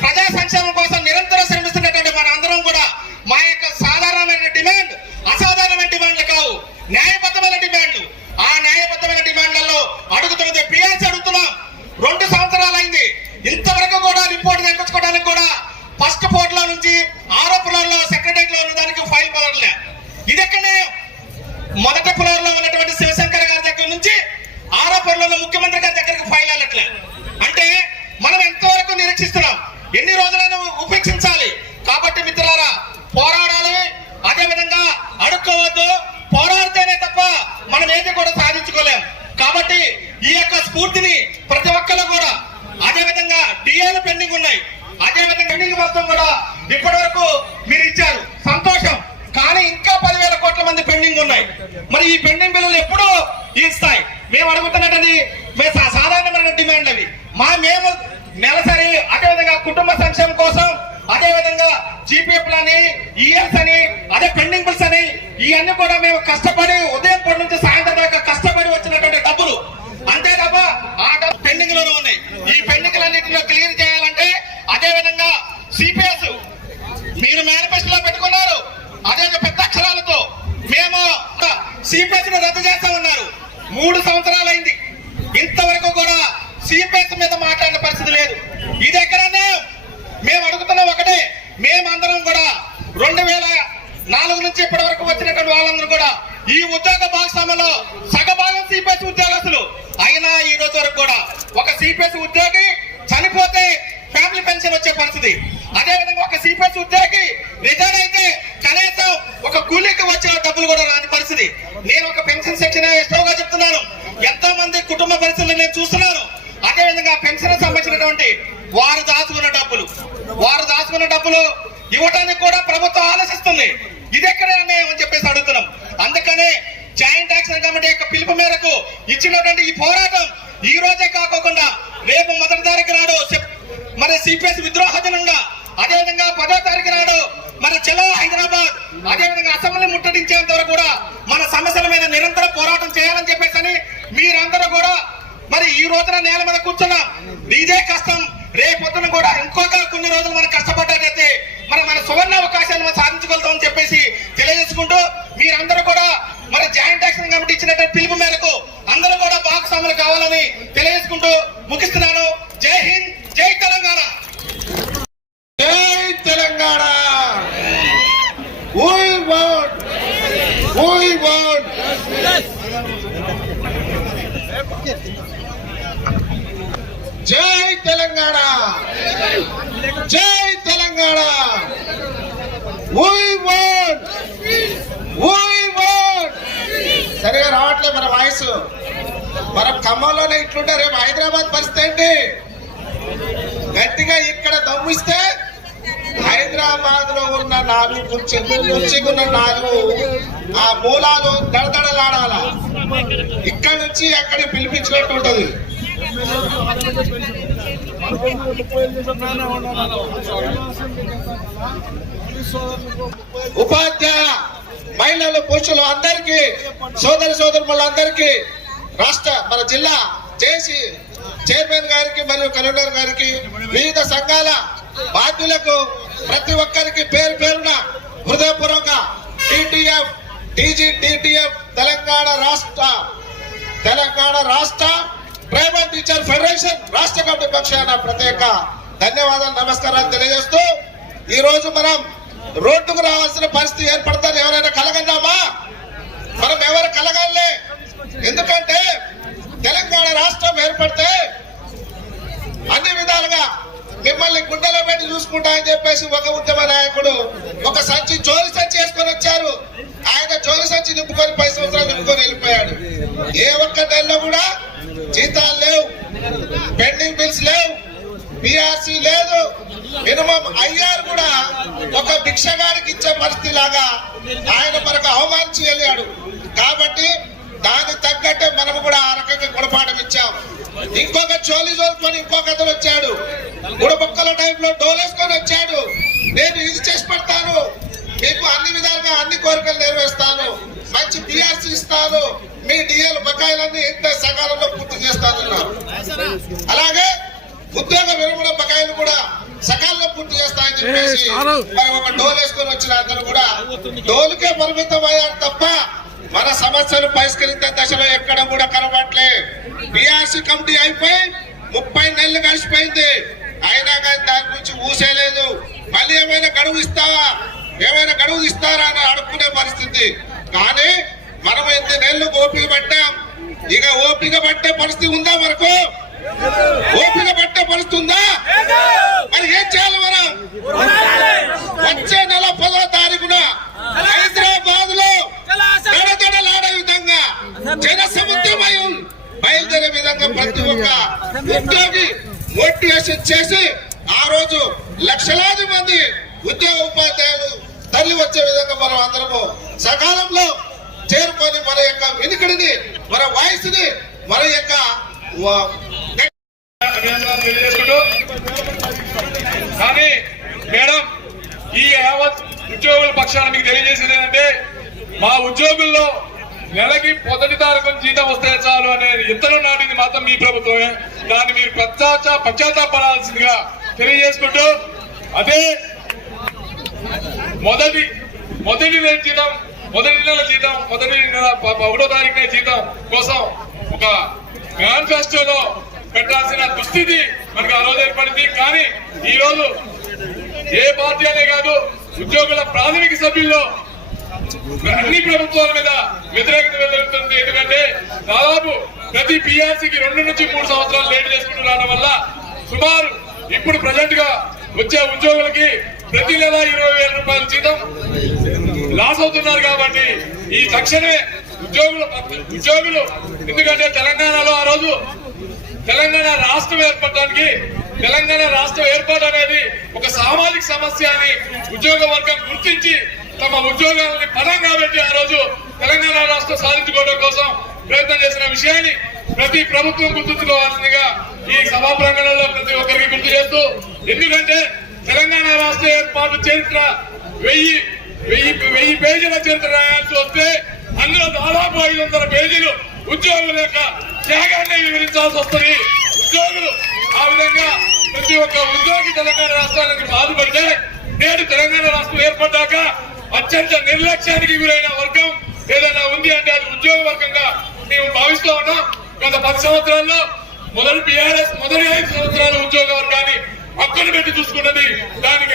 ప్రజా సంక్షేమం కోసం నిరంతరం శ్రమిస్తున్నటువంటి మన అందరం కూడా మా యొక్క సాధారణమైన డిమాండ్ అసాధారణమైన డిమాండ్లు కావు, న్యాయబద్ధమైన డిమాండ్లు. ఆ న్యాయబద్ధమైన డిమాండ్లలో అడుగుతున్నది పిఆర్సీ అడుగుతున్నాం. 2 సంవత్సరాలు అయింది, ఇంతవరకు కూడా రిపోర్ట్ తెప్పించుకోవడానికి కూడా ఫస్ట్ ఫ్లోర్ లో నుంచి 6వ ఫ్లోర్ లో సెక్రటరియట్ లో ఉన్న దానికి ఫైల్ పడలే. ఇదెక్కడే మొదటి ఫ్లోర్ లో ఉన్నటువంటి శివశంకర్ గారి దగ్గర నుంచి 6వ ఫ్లోర్ లో ముఖ్యమంత్రి గారి దగ్గరికి ఫైల్ వెళ్ళట్లే. అంటే మనం ఎంతవరకు నిరీక్షిస్తున్నాం, ఎన్ని రోజులను ఉపేక్షించాలి. కాబట్టి మిత్రులారా, పోరాడాలి, అదేవిధంగా అడుక్కోవద్దు. పోరాడితేనే తప్ప మనం ఏది కూడా సాధించుకోలేం. కాబట్టి ఈ యొక్క స్ఫూర్తిని ప్రతి ఒక్కరు కూడా, అదేవిధంగా డిఏలు పెండింగ్ ఉన్నాయి, అదేవిధంగా పెండింగ్ మొత్తం కూడా ఇప్పటి వరకు మీరు ఇచ్చారు, సంతోషం. కానీ ఇంకా 10,000 కోట్ల మంది పెండింగ్ ఉన్నాయి. మరి ఈ పెండింగ్ బిల్లులు ఎప్పుడు ఇస్తాయి? మేము అడుగుతున్నది సాధారణమైన డిమాండ్ అవి. మేము నెలసరి, అదేవిధంగా కుటుంబ సంక్షేమం కోసం, అదేవిధంగా జీపీఎఫ్ అని, ఈఎల్స్ అని, అదే పెండింగ్ బిల్స్ అని, ఇవన్నీ కూడా మేము కష్టపడి ఉదయం పూట నుంచి సాయంత్రం దాకా కష్టపడి వచ్చినటువంటి డబ్బులు. అంతే తప్ప ఆ డబ్బు పెండింగ్ లోనే ఉన్నాయి. ఈ పెండింగ్లన్నింటిలో క్లియర్ చేయాలంటే, అదేవిధంగా సిపిఎస్ మీరు మేనిఫెస్టోలో పెట్టుకున్నారు, అదే పెద్ద అక్షరాలతో మేము సిపిఎస్ ను రద్దు చేస్తా ఉన్నారు. 3 సంవత్సరాలు అయింది, ఇంతవరకు కూడా సిపిఎస్ మీద మాట్లాడిన పరిస్థితి లేదు. ఇది ఎక్కడన్నా మేము అడుగుతున్నాం ఒకటే, మేమందరం కూడా 2004 నుంచి ఇప్పటి వరకు వచ్చినటువంటి వాళ్ళందరూ కూడా ఈ ఉద్యోగ భాగస్వామ్యంలో సగభాగం సిపిఎస్ ఉద్యోగస్తులు. అయినా ఈ రోజు వరకు కూడా ఒక సిపిఎస్ ఉద్యోగి చనిపోతే ఫ్యామిలీ పెన్షన్ వచ్చే పరిస్థితి, అదేవిధంగా ఒక సిపిఎస్ ఉద్యోగి రిటైర్ అయితే కనీసం ఒక కూలీకి వచ్చే డబ్బులు కూడా రాని పరిస్థితి. నేను ఒక పెన్షన్ సెక్షన్ ఎస్ట్రోగా చెప్తున్నాను, ఎంతో మంది కుటుంబ పరిస్థితులు నేను చూస్తున్నాను. అదేవిధంగా పెన్షన్ సంబంధించినటువంటి వారు దాచుకున్న డబ్బులు ఇవ్వడానికి కూడా ప్రభుత్వం ఆలోచిస్తుంది. ఇది ఎక్కడే అని చెప్పేసి అడుగుతున్నాం. అందుకనే జాయింట్ యాక్షన్ కమిటీ యొక్క పిలుపు మేరకు ఇచ్చినటువంటి ఈ పోరాటం ఈ రోజే కాకుండా రేపు 1వ తారీఖు నాడు మరి సిపిఎస్ విద్రోహ దినంగా, అదేవిధంగా 10వ తారీఖు నాడు మరి చలో హైదరాబాద్, అదేవిధంగా అసెంబ్లీ ముట్టడించేంత వరకు కూడా మన సమస్యల మీద నిరంతరం పోరాటం చేయాలని చెప్పేసి మీరందరూ కూడా మరి ఈ రోజున నేల మీద కూర్చున్నాం. ఇదే కష్టం రేపొద్దున కూడా ఇంకొక కొన్ని రోజులు మనం కష్టపడ్డట్లయితే మన సువర్ణ అవకాశాన్ని మనం సాధించగలుగుతామని చెప్పేసి తెలియజేసుకుంటూ, మీరందరూ కూడా మరి జాయింట్ యాక్షన్ కమిటీ ఇచ్చినటువంటి పిలుపు మేరకు అందరూ కూడా భాగస్వాములు కావాలని తెలియజేసుకుంటూ ముగిస్తున్నాను. జై హింద్, జై తెలంగాణ. జై తెలంగాణ. We want. జై తెలంగాణ, జై తెలంగాణ. We want. సరిగా రావట్లేదు మన వాయిస్. మనం ఖమ్మంలోనే ఇట్లుంటే రేపు హైదరాబాద్ పరిస్థితి ఏంటి? గట్టిగా ఇక్కడ దమ్మిస్తే హైదరాబాద్ లో ఉన్న 4 ఉన్న 4 ఆ మూలాలు దడదడలాడాల. ఇక్కడ నుంచి అక్కడికి పిలిపించినట్టు ఉంటది. ఉపాధ్యాయ మహిళలు, పురుషులు అందరికీ, సోదరులందరికీ, రాష్ట్ర మన జిల్లా జేసీ చైర్మన్ గారికి మరియు కన్వీనర్ గారికి, వివిధ సంఘాల బాధ్యులకు ప్రతి ఒక్కరికి పేరు పేరున హృదయపూర్వక టీటీఎఫ్ టీజీటీటీఎఫ్ తెలంగాణ రాష్ట్ర ప్రైవేట్ టీచర్ ఫెడరేషన్ రాష్ట్ర కమిటీ పక్షాన ప్రత్యేక ధన్యవాదాలు నమస్కారాలు తెలియజేస్తూ ఈ రోజు మనం రోడ్డుకు రావాల్సిన పరిస్థితి ఏర్పడతాను ఎవరైనా కలగన్నామా? మనం ఎవరు కలగాలే? ఎందుకంటే తెలంగాణ రాష్ట్రం ఏర్పడితే అన్ని విధాలుగా మిమ్మల్ని గుండెలో పెట్టి చూసుకుంటా అని చెప్పేసి ఒక ఉద్యమ నాయకుడు ఒక జోలి సంచి వేసుకొని వచ్చారు. ఆయన జోలి సంచి నింపుకొని 10 సంవత్సరాలు నింపుకొని వెళ్ళిపోయాడు. ఏ ఒక్క నెలలో కూడా జీతాలు లేవు, పెండింగ్ బిల్స్ లేవు, పిఆర్సీ లేదు, మినిమం ఐఆర్ కూడా ఒక భిక్షగాడికి ఇచ్చే పరిస్థితి లాగా ఆయన మనకు అవమానించి వెళ్ళాడు. కాబట్టి దానికి తగ్గట్టే మనము కూడా ఆ రకంగా గుణపాఠం ఇచ్చాం. ఇంకొక చోలి చోలుకొని ఇంకొక అతను వచ్చాడు, గుడబొక్కల టైప్ లో డోలేసుకొని వచ్చాడు. నేను ఇది చేసి పెడతాను, మీకు అన్ని విధాలుగా అన్ని కోరికలు నెరవేరుస్తాను, మంచి పిఆర్సీ ఇస్తాను, మీ డిఎల్ బకాయిలన్నీ ఇంత సకాలంలో పూర్తి చేస్తానన్నారు. అలాగే ఉద్యోగ విరమణ బకాయిలు కూడా సకాలంలో పూర్తి చేస్తానని చెప్పేసి మరి ఒక డోలు వేసుకొని వచ్చిన అతను కూడా డోలుకే పరిమితం అయ్యారు తప్ప మన సమస్యలు పరిష్కరించే దశలో ఎక్కడ కూడా కనబడలే. బిఆర్సీ కమిటీ అయిపోయి 30 నెలలు గడిచిపోయింది, అయినా కానీ దాని గురించి ఊసేలేదు. మళ్ళీ ఏమైనా గడువు ఇస్తావా, ఏమైనా గడువు ఇస్తారా అని అడుక్కునే పరిస్థితి. కానీ మనం 8 నెలలు ఓపిక పట్టాం. ఇక ఓపిక పట్టే పరిస్థితి ఉందా? మనకు ఓపిక పట్టే పరిస్థితి ఉందా? మరి ఏం చేయాలి మనం? వచ్చే నెల 10వ తారీఖున హైదరాబాద్ లో దడదడలాడే విధంగా జన సముద్రమయం బయలుదేరే విధంగా ప్రతి ఒక్క ఉద్యోగి మోటివేషన్ చేసి ఆ రోజు లక్షలాది మంది ఉద్యోగ ఉపాధ్యాయులు తరలి వచ్చే విధంగా మనం అందరము సకాలంలో చేరుకొని మన యొక్క వెనుకడిని, మన వాయిస్ ని, మన యొక్క అభినందనలు తెలియజేసుకుంటూ, కానీ మేడం ఈ యావత్ ఉద్యోగుల పక్షాన మీకు తెలియజేసేది ఏంటంటే మా ఉద్యోగుల్లో నెలకి 1వ తారీఖున జీతం వస్తే చాలు అనేది ఇతరులు నాటింది మాత్రం మీ ప్రభుత్వమే. దాన్ని మీరు పశ్చాత్తాపడాల్సిందిగా తెలియజేసుకుంటూ, అదే మొదటి నెల జీతం, మొదటి నెల 1వ తారీఖున జీతం కోసం ఒక మేనిఫెస్టోలో పెట్టాల్సిన దుస్థితి మనకు ఆ రోజు ఏర్పడింది. కానీ ఈ రోజు ఏ పార్టీ అనే కాదు, ఉద్యోగుల ప్రాథమిక సభ్యుల్లో అన్ని ప్రభుత్వాల మీద వ్యతిరేకత వెలువడుతుంది. ఎందుకంటే దాదాపు ప్రతి పిఆర్సీకి 2 నుంచి 3 సంవత్సరాలు లేట్ చేసుకుంటూ రావడం వల్ల సుమారు ఇప్పుడు ప్రజెంట్ గా వచ్చే ఉద్యోగులకి ప్రతి నెల 20,000 రూపాయల జీతం లాస్ అవుతున్నారు. కాబట్టి ఈ తక్షణమే ఉద్యోగులు ఎందుకంటే తెలంగాణలో ఆ రోజు తెలంగాణ రాష్ట్రం ఏర్పడడానికి, తెలంగాణ రాష్ట్రం ఏర్పాటు అనేది ఒక సామాజిక సమస్య అని ఉద్యోగ వర్గం గుర్తించి తమ ఉద్యోగాలని పదంగా పెట్టి ఆ రోజు తెలంగాణ రాష్ట్రం సాధించుకోవడం కోసం ప్రయత్నం చేసిన విషయాన్ని ప్రతి ప్రభుత్వం గుర్తుంచుకోవాల్సిందిగా ఈ సభా ప్రాంగణంలో ప్రతి ఒక్కరికి గుర్తు చేస్తూ, ఎందుకంటే తెలంగాణ రాష్ట్ర ఏర్పాటు చరిత్ర 1000 పేజీల చరిత్ర రాయాల్సి వస్తే అందులో దాదాపు 500 పేజీలు ఉద్యోగుల యొక్క త్యాగాన్ని వివరించాల్సి వస్తుంది. ఉద్యోగులు ఆ విధంగా ప్రతి ఒక్క ఉద్యోగి తెలంగాణ రాష్ట్రానికి బాధపడితే నేడు తెలంగాణ రాష్ట్రం ఏర్పడ్డాక అత్యంత నిర్లక్ష్యానికి గురైన వర్గం ఏదైనా ఉంది అంటే అది ఉద్యోగ వర్గంగా మేము భావిస్తూ ఉన్నాం. గత 10 సంవత్సరాల్లో మొదటి బీఆర్ఎస్ మొదటి 5 సంవత్సరాల ఉద్యోగ వర్గాన్ని పక్కన పెట్టి చూసుకున్నది. దానికి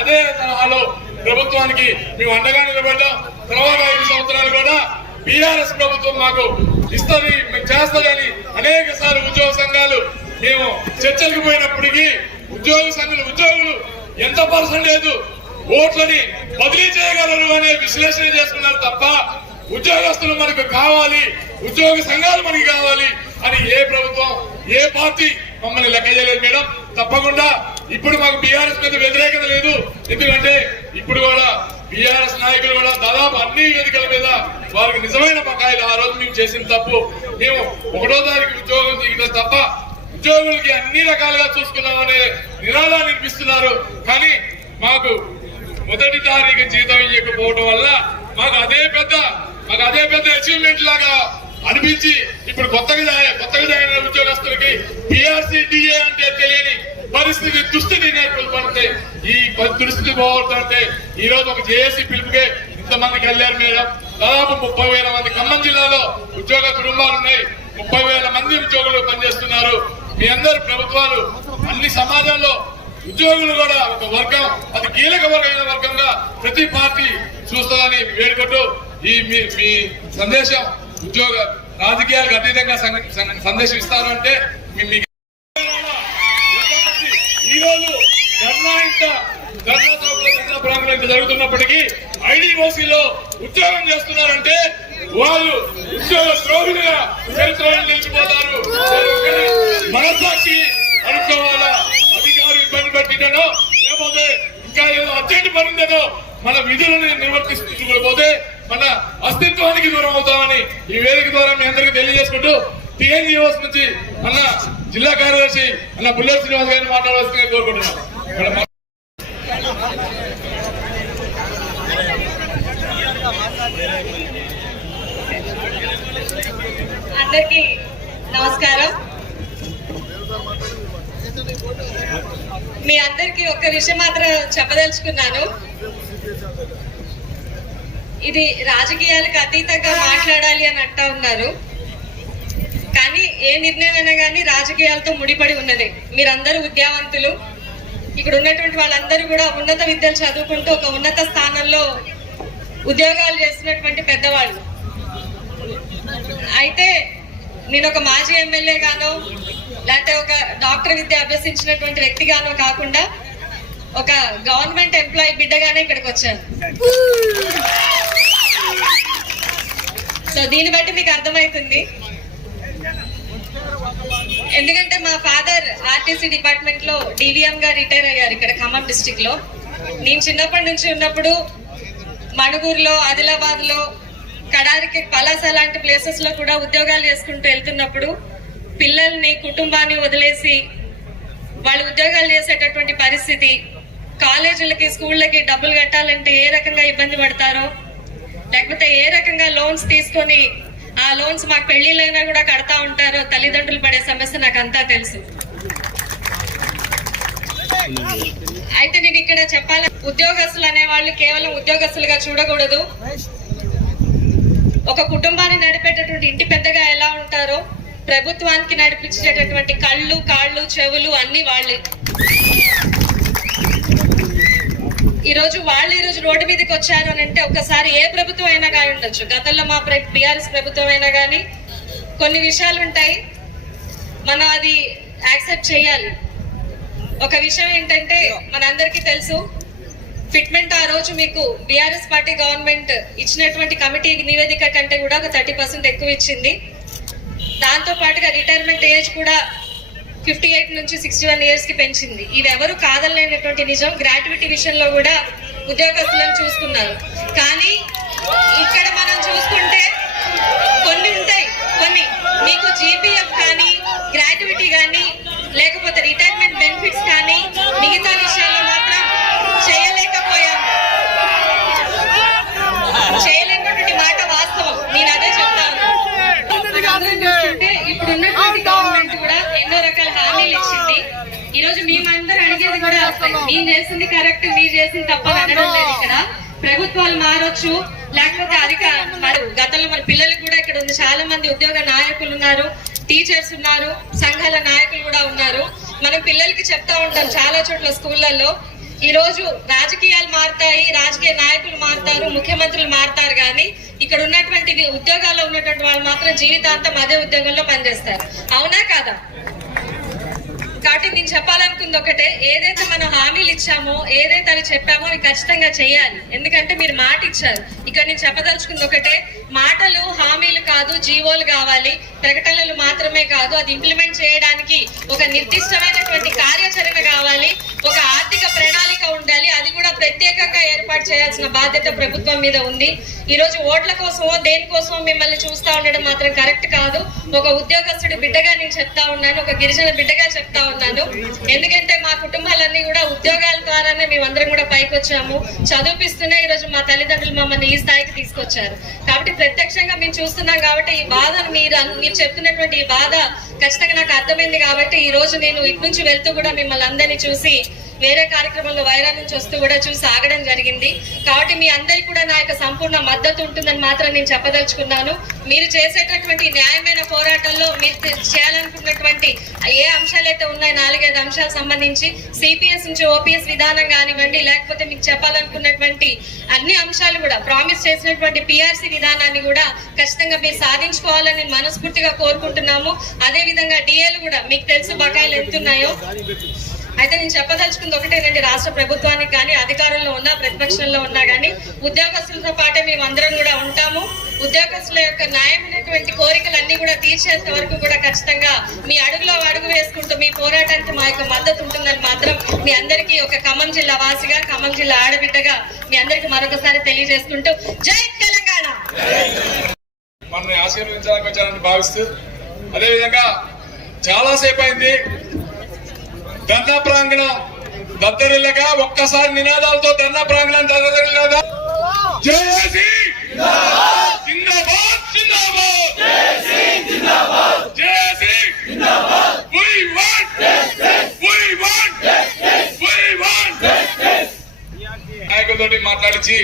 అదే తరహాలో ప్రభుత్వానికి మేము అండగా నిలబడ్డాం. తర్వాత 5 సంవత్సరాలు కూడా బీఆర్ఎస్ ప్రభుత్వం మాకు ఇస్తుంది, చేస్తుందని అనేక సార్లు ఉద్యోగ సంఘాలు మేము చర్చలకు పోయినప్పటికీ ఉద్యోగులు ఎంత పర్సెంటేజ్ ఓట్లని బదిలీ చేయగలరు అనే విశ్లేషణ చేసుకున్నారు తప్ప ఉద్యోగస్తులు మనకు కావాలి, ఉద్యోగ సంఘాలు మనకి కావాలి అని ఏ ప్రభుత్వం ఏ పార్టీ మమ్మల్ని లెక్క చేయలేదు మేడం. తప్పకుండా ఇప్పుడు మాకు బీఆర్ఎస్ మీద వ్యతిరేకత లేదు. ఎందుకంటే ఇప్పుడు కూడా బీఆర్ఎస్ నాయకులు కూడా దాదాపు అన్ని వేదికల మీద వారికి నిజమైన బకాయిలు ఆ రోజు మేము చేసిన తప్పు, మేము 1వ తారీఖు ఉద్యోగం దిగితే తప్ప ఉద్యోగులకి అన్ని రకాలుగా చూసుకున్నాం అనే నినాదాన్ని వినిపిస్తున్నారు. కానీ మాకు మొదటి తారీఖు జీతం ఇవ్వకపోవడం వల్ల మాకు అదే పెద్ద అచీవ్మెంట్ లాగా అనిపించి ఇప్పుడు కొత్తగా జాయిన్ ఉద్యోగస్తులకి పిఆర్సీ డిఏ అంటే తెలియని పరిస్థితి దుస్థితి నెలకొల్పడితే ఈ దుస్థితి పోగొడుతుంటే ఈ రోజు ఒక జేఏసీ పిలుపుకే ఇంతమందికి వెళ్ళారు మేడం. దాదాపు 30,000 మంది ఖమ్మం జిల్లాలో ఉద్యోగ కుటుంబాలు ఉన్నాయి. 30,000 మంది ఉద్యోగులు పనిచేస్తున్నారు. మీ అందరు ప్రభుత్వాలు అన్ని సమాజంలో ఉద్యోగులు కూడా ఒక వర్గం, అది కీలకమైన వర్గంగా ప్రతి పార్టీ చూస్తుందని వేడుకుంటూ మీ సందేశం ఉద్యోగ రాజకీయాలకు అతీతంగా సందేశం ఇస్తారు అంటే ఈ రోజు ధర్నా జరుగుతున్నప్పటికీ ఐడిఓసీలో ఉద్యోగం చేస్తున్నారంటే వాళ్ళు ఉద్యోగ ద్రోహులుగా చరిత్రలో నిలిచిపోతారు. మనసాక్షి అనుకోవాలా, అధికారులు ఇబ్బంది పెట్టినో లేకపోతే ఇంకా ఏదో అర్జెంట్ పని ఉందేనో మన విధులను నిర్వర్తించకపోతే మన అస్తిత్వానికి దూరం అవుతామని ఈ వేదిక ద్వారా మీ అందరికీ తెలియజేసుకుంటూ టీఎన్జిఓస్ నుంచి అన్న జిల్లా కార్యదర్శి అన్న బుల్లెట్ శ్రీనివాస్ గారిని మాట్లాడవలసిందిగా కోరుకుంటున్నాను. అందరికీ నమస్కారం. మీ అందరికీ ఒక్క విషయం మాత్రం చెప్పదలుచుకున్నాను. ఇది రాజకీయాలకు అతీతంగా మాట్లాడాలి అని అంటా ఉన్నారు, కానీ ఏ నిర్ణయం అయినా కానీ రాజకీయాలతో ముడిపడి ఉన్నది. మీరందరూ విద్యావంతులు, ఇక్కడ ఉన్నటువంటి వాళ్ళందరూ కూడా ఉన్నత విద్యలు చదువుకుంటూ ఒక ఉన్నత స్థానంలో ఉద్యోగాలు చేస్తున్నటువంటి పెద్దవాళ్ళు. అయితే నేను ఒక మాజీ ఎమ్మెల్యే గానో లేకపోతే ఒక డాక్టర్ విద్య అభ్యసించినటువంటి వ్యక్తిగానో కాకుండా ఒక గవర్నమెంట్ ఎంప్లాయీ బిడ్డగానే ఇక్కడికి వచ్చాను. సో దీన్ని బట్టి మీకు అర్థమవుతుంది. ఎందుకంటే మా ఫాదర్ ఆర్టీసీ డిపార్ట్మెంట్ లో డివిఎం గా రిటైర్ అయ్యారు ఇక్కడ ఖమ్మం డిస్ట్రిక్ట్ లో. నేను చిన్నప్పటి నుంచి ఉన్నప్పుడు మణుగూరులో, ఆదిలాబాద్ లో, కడారికి, పలాస లాంటి ప్లేసెస్ లో కూడా ఉద్యోగాలు చేసుకుంటూ వెళ్తున్నప్పుడు పిల్లల్ని, కుటుంబాన్ని వదిలేసి వాళ్ళు ఉద్యోగాలు చేసేటటువంటి పరిస్థితి, కాలేజీలకి, స్కూళ్ళకి డబ్బులు కట్టాలంటే ఏ రకంగా ఇబ్బంది పడతారో, లేకపోతే ఏ రకంగా లోన్స్ తీసుకొని ఆ లోన్స్ మాకు పెళ్లిళ్ళైనా కూడా కడతా ఉంటారో తల్లిదండ్రులు పడే సమస్య నాకు అంతా తెలుసు. అయితే నేను ఇక్కడ చెప్పాలి, ఉద్యోగస్తులు అనేవాళ్ళు కేవలం ఉద్యోగస్తులుగా చూడకూడదు. ఒక కుటుంబాన్ని నడిపేటటువంటి ఇంటి పెద్దగా ఎలా ఉంటారో ప్రభుత్వానికి నడిపించేటటువంటి కళ్ళు, కాళ్ళు, చెవులు అన్ని వాళ్ళే. ఈరోజు రోడ్డు మీదకి వచ్చారు అని అంటే ఒకసారి ఏ ప్రభుత్వం అయినా కానీ ఉండొచ్చు, గతంలో మా టీఆర్ఎస్ ప్రభుత్వం అయినా కానీ కొన్ని విషయాలు ఉంటాయి, మనం అది యాక్సెప్ట్ చేయాలి. ఒక విషయం ఏంటంటే మనందరికీ తెలుసు, ఫిట్మెంట్ ఆ రోజు మీకు బీఆర్ఎస్ పార్టీ గవర్నమెంట్ ఇచ్చినటువంటి కమిటీ నివేదిక కంటే కూడా ఒక 30% ఎక్కువ ఇచ్చింది. దాంతో పాటుగా రిటైర్మెంట్ ఏజ్ కూడా 58 నుంచి 61 ఇయర్స్ కి పెంచింది. ఇవి ఎవరు కాదలేనటువంటి నిజం. గ్రాట్యుటీ విషయంలో కూడా ఉద్యోగస్తులను చూసుకున్నారు. కానీ ఇక్కడ మనం చూసుకుంటే కొన్ని ఉంటాయి, కొన్ని మీకు జీపీఎఫ్ కానీ, గ్రాట్యుటీ కానీ, లేకపోతే రిటైర్మెంట్ బెనిఫిట్స్ కానీ మిగతా విషయాల్లో మాత్రం చేయలేకపోయాము. చేయలేనటువంటి మాట వాస్తవం, నేను అదే చెప్తాను. చూసుకుంటే ఇప్పుడు ఉన్నటువంటి గవర్నమెంట్ కూడా ఎన్నో రకాల హామీలు ఇచ్చింది. ఈ రోజు మేమందరూ అడిగేది కూడా నేను చేసింది కరెక్ట్, మీరు చేసింది తప్పని అనడం లేదు. ఇక్కడ ప్రభుత్వాలు మారొచ్చు, లేకపోతే గతంలో మన పిల్లలకు కూడా ఇక్కడ ఉంది, చాలా మంది ఉద్యోగ నాయకులు ఉన్నారు, టీచర్స్ ఉన్నారు, సంఘాల నాయకులు కూడా ఉన్నారు. మనం పిల్లలకి చెప్తా ఉంటాం చాలా చోట్ల స్కూళ్లలో, ఈ రోజు రాజకీయాలు మారుతాయి, రాజకీయ నాయకులు మారుతారు, ముఖ్యమంత్రులు మారుతారు, కానీ ఇక్కడ ఉన్నటువంటి ఉద్యోగాల్లో ఉన్నటువంటి వాళ్ళు మాత్రం జీవితాంతం అదే ఉద్యోగంలో పనిచేస్తారు. అవునా కాదా? కాబట్టి నేను చెప్పాలనుకుంది ఒకటే, ఏదైతే మనం హామీలు ఇచ్చామో, ఏదైతే అది చెప్పామో అది ఖచ్చితంగా చేయాలి. ఎందుకంటే మీరు మాట ఇచ్చారు. ఇక్కడ నేను చెప్పదలుచుకుంది ఒకటే, మాటలు హామీలు కాదు, జీవోలు కావాలి, ప్రకటనలు మాత్రమే కాదు, అది ఇంప్లిమెంట్ చేయడానికి ఒక నిర్దిష్టమైనటువంటి కార్యాచరణ కావాలి, ఒక ఆర్థిక ప్రణాళిక ఉండాలి. అది కూడా ప్రత్యేకంగా ఏర్పాటు చేయాల్సిన బాధ్యత ప్రభుత్వం మీద ఉంది. ఈ రోజు ఓట్ల కోసమో దేనికోసమో మిమ్మల్ని చూస్తా ఉండడం మాత్రం కరెక్ట్ కాదు. ఒక ఉద్యోగస్తుడి బిడ్డగా నేను చెప్తా ఉన్నాను, ఒక గిరిజన బిడ్డగా చెప్తా ఉన్నాను. ఎందుకంటే మా కుటుంబాలన్నీ కూడా ఉద్యోగాల ద్వారానే మేమందరం కూడా పైకి వచ్చాము. చదివిపిస్తూనే ఈ రోజు మా తల్లిదండ్రులు మమ్మల్ని ఈ స్థాయికి తీసుకొచ్చారు. కాబట్టి ప్రత్యక్షంగా మేము చూస్తున్నాం కాబట్టి ఈ బాధను మీరు చెప్తున్నటువంటి ఈ బాధ ఖచ్చితంగా నాకు అర్థమైంది. కాబట్టి ఈ రోజు నేను ఇటు నుంచి వెళ్తూ కూడా మిమ్మల్ని అందరినీ చూసి వేరే కార్యక్రమంలో వైరా నుంచి వస్తూ కూడా చూసి ఆగడం జరిగింది. కాబట్టి మీ అందరికీ కూడా నా యొక్క సంపూర్ణ మద్దతు ఉంటుందని మాత్రం నేను చెప్పదలుచుకున్నాను. మీరు చేసేటటువంటి న్యాయమైన పోరాటంలో మీరు చేయాలనుకున్నటువంటి ఏ అంశాలు అయితే ఉన్నాయో 4-5 అంశాలకు సంబంధించి సిపిఎస్ నుంచి ఓపీఎస్ విధానం కానివ్వండి, లేకపోతే మీకు చెప్పాలనుకున్నటువంటి అన్ని అంశాలు కూడా ప్రామిస్ చేసినటువంటి పిఆర్సీ విధానాన్ని కూడా ఖచ్చితంగా మీరు సాధించుకోవాలని మనస్ఫూర్తిగా కోరుకుంటున్నాము. అదే విధంగా డిఏలు కూడా మీకు తెలుసు బకాయిలు ఎంతున్నాయో. అయితే నేను చెప్పదలుచుకుంది ఒకటేనండి, రాష్ట్ర ప్రభుత్వానికి కానీ అధికారంలో ఉన్నా ప్రతిపక్షంలో ఉన్నా కానీ ఉద్యోగస్తులతో పాటే మేమందరం కూడా ఉంటాము. ఉద్యోగస్తుల యొక్క న్యాయమైనటువంటి కోరికలన్నీ కూడా తీర్చేంత వరకు కూడా ఖచ్చితంగా మీ అడుగులో అడుగు వేసుకుంటూ మీ పోరాటానికి మా యొక్క మద్దతు ఉంటుందని మాత్రం మీ అందరికీ ఒక ఖమ్మం జిల్లా వాసిగా, ఖమ్మం జిల్లా ఆడబిడ్డగా మీ అందరికీ మరొకసారి తెలియజేసుకుంటూ జై తెలంగాణ. మనల్ని ఆశీర్వదించడానికి వచ్చారని భావిస్తూ, అదేవిధంగా చాలాసేపు అయింది ధర్నా ప్రాంగణం దద్దరిల్లగా, ఒక్కసారి నినాదాలతో ధర్నా ప్రాంగణం దద్దరిల్లగా. జేఏసీ జిందాబాద్ జిందాబాద్, జేఏసీ we want నాయకులతోటి మాట్లాడించి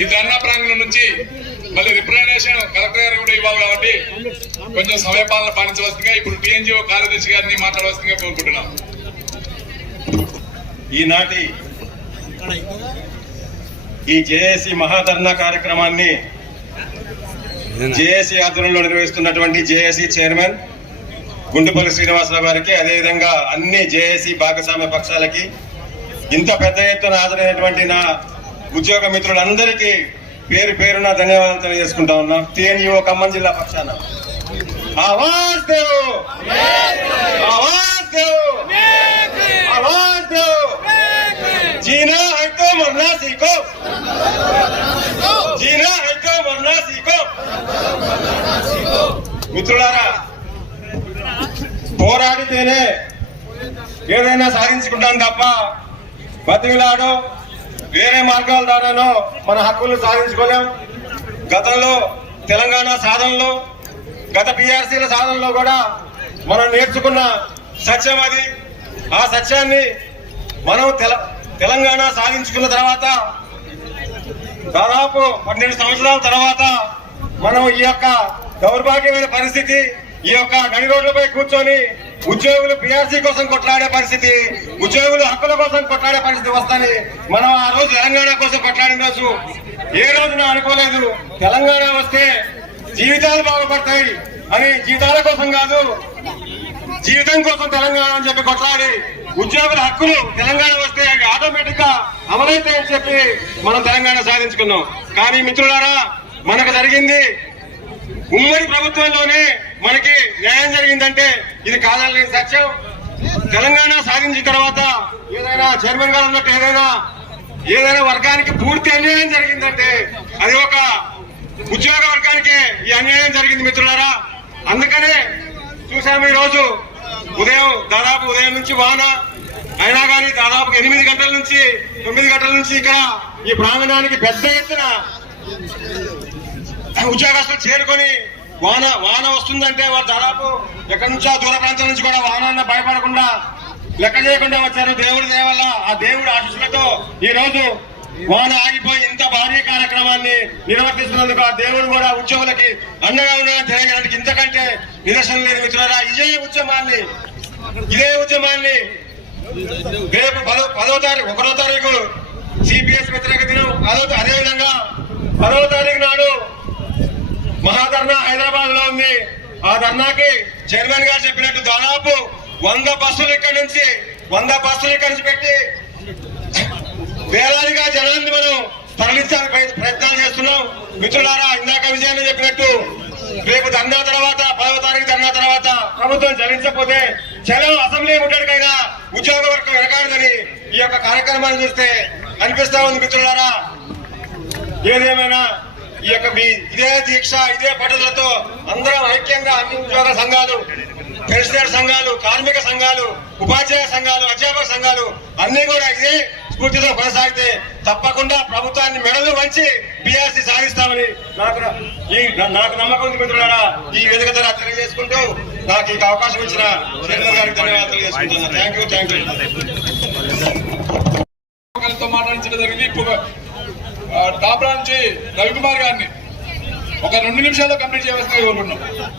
ఈ ధర్నా ప్రాంగణం నుంచి మళ్ళీ రిప్రజెంటేషన్ కలెక్టర్ గారు కూడా ఇవ్వాలి కాబట్టి కొంచెం సమయపాలన పాటించవలసిందిగా ఇప్పుడు టీఎన్జిఓ కార్యదర్శి గారిని మాట్లాడవలసిందిగా కోరుకుంటున్నాం. ఈనాటి ఈ జేఏసీ మహాధర్నా కార్యక్రమాన్ని జేఏసీ ఆధ్వర్యంలో నిర్వహిస్తున్నటువంటి జేఏసీ చైర్మన్ గుండుపల్లి శ్రీనివాసరావు గారికి, అదేవిధంగా అన్ని జేఏసీ భాగస్వామ్య పక్షాలకి, ఇంత పెద్ద ఎత్తున హాజరైనటువంటి నా ఉద్యోగ మిత్రులందరికీ పేరు పేరున ధన్యవాదాలు తెలియజేసుకుంటా ఉన్నాం. టీఎన్జిఓ ఖమ్మం జిల్లా పక్షాన ఆవాజ్ దేవో, ఆవాజ్ దేవో, ఆవాజ్ దేవో, జీనా హై తో మరనా సీఖో, జీనా హై తో మరనా సీఖో. మిత్రులారా, పోరాడితేనే ఏదైనా సాధించుకుంటాం తప్ప బతిమిలాడో వేరే మార్గాల ద్వారానో మన హక్కులు సాధించుకోలేం. గతంలో తెలంగాణ సాధనలో, గత పిఆర్సీల సాధనలో కూడా మనం నేర్చుకున్న సత్యం అది. ఆ సత్యాన్ని మనం తెలంగాణ సాధించుకున్న తర్వాత దాదాపు 12 సంవత్సరాల తర్వాత మనం ఈ యొక్క దౌర్భాగ్యమైన పరిస్థితి, ఈ యొక్క నడి రోడ్లపై కూర్చొని ఉద్యోగులు పిఆర్సీ కోసం కొట్లాడే పరిస్థితి, ఉద్యోగులు హక్కుల కోసం కొట్లాడే పరిస్థితి వస్తుంది. మనం ఆ రోజు తెలంగాణ కోసం కొట్లాడిన రోజు ఏ రోజున అనుకోలేదు తెలంగాణ వస్తే జీవితాలు బాగుపడతాయి అని. జీవితాల కోసం కాదు, జీవితం కోసం తెలంగాణ అని చెప్పి కొట్లాడి ఉద్యోగుల హక్కులు తెలంగాణ వస్తే అవి ఆటోమేటిక్ గా అమలైతాయని చెప్పి మనం తెలంగాణ సాధించుకున్నాం. కానీ మిత్రులారా, మనకు జరిగింది ఉమ్మడి ప్రభుత్వంలోనే మనకి న్యాయం జరిగిందంటే ఇది కాదని సత్యం. తెలంగాణ సాధించిన తర్వాత ఏదైనా చైర్మన్ గారు అన్నట్టు ఏదైనా వర్గానికి పూర్తి అన్యాయం జరిగిందంటే అది ఒక ఉద్యోగ వర్గానికే ఈ అన్యాయం జరిగింది మిత్రులారా. అందుకనే చూసాము ఈ రోజు ఉదయం నుంచి వాన అయినా కానీ దాదాపు 8 గంటల నుంచి 9 గంటల నుంచి ఇక్కడ ఈ ప్రాంగణానికి పెద్ద ఎత్తున ఉద్యోగస్తులు చేరుకొని వాన వస్తుందంటే వాళ్ళు దాదాపు ఎక్కడి నుంచో దూర ప్రాంతం నుంచి కూడా వాన భయపడకుండా లెక్క చేయకుండా వచ్చారు. దేవుడి దయ వల్ల, ఆ దేవుడి ఆశీస్సులతో ఈ రోజు వాన ఆగిపోయి ఇంత భారీ కార్యక్రమాన్ని నిర్వర్తిస్తున్నందుకు ఆ దేవుడు కూడా ఉద్యోగులకి అండగా ఉన్నాడని తెలియజేయడానికి ఇంతకంటే నిదర్శనం లేదు మిత్రులారా. ఇదే ఉద్యమాన్ని రేపు 1వ తారీఖు సిపిఎస్ వ్యతిరేక దినం, అదేవిధంగా 10వ తారీఖు నాడు మహాధర్నా హైదరాబాద్ లో ఉంది. ఆ ధర్నాకి చైర్మన్ గారు చెప్పినట్టు దాదాపు 100 బస్సులు ఇక్కడి నుంచి పెట్టి వేలాదిగా జనాన్ని మనం తరలించడానికి ప్రయత్నాలు చేస్తున్నాం. మిత్రులారా, ఇందాక విజయాన్ని చెప్పినట్టు రేపు ధర్నా తర్వాత 10వ తారీఖు ధర్నా తర్వాత ప్రభుత్వం చలించకపోతే చలో అసెంబ్లీ ముట్టడికైనా ఉద్యోగ వర్గం వెనకాడదని ఈ యొక్క కార్యక్రమాన్ని చూస్తే అనిపిస్తా ఉంది మిత్రులారా. ఏదేమైనా ఈ యొక్క ఇదే దీక్ష, ఇదే పట్టుదలతో అందరం ఐక్యంగా అన్ని ఉద్యోగ సంఘాలు, పెన్షనర్ సంఘాలు, కార్మిక సంఘాలు, ఉపాధ్యాయ సంఘాలు, అధ్యాపక సంఘాలు అన్ని కూడా ఇదే స్ఫూర్తితో కొనసాగితే తప్పకుండా ప్రభుత్వాన్ని మెడలు వంచి బీఆర్సీ సాధిస్తామని నాకు నమ్మకం ఉంది మిత్రులారా. ఈ వేదిక ద్వారా తెలియజేసుకుంటూ నాకు ఈ అవకాశం ఇచ్చిన చైర్మన్ గారికి ధన్యవాదాలు తెలియజేసుకుంటున్నాను. Thank you. మాట్లాడించడం జరిగింది. ఇప్పుడు టాప్ నుంచి రవికుమార్ గారిని ఒక 2 నిమిషాల్లో కంప్లీట్ చేయవలసిందిగా కోరుకుంటున్నాం.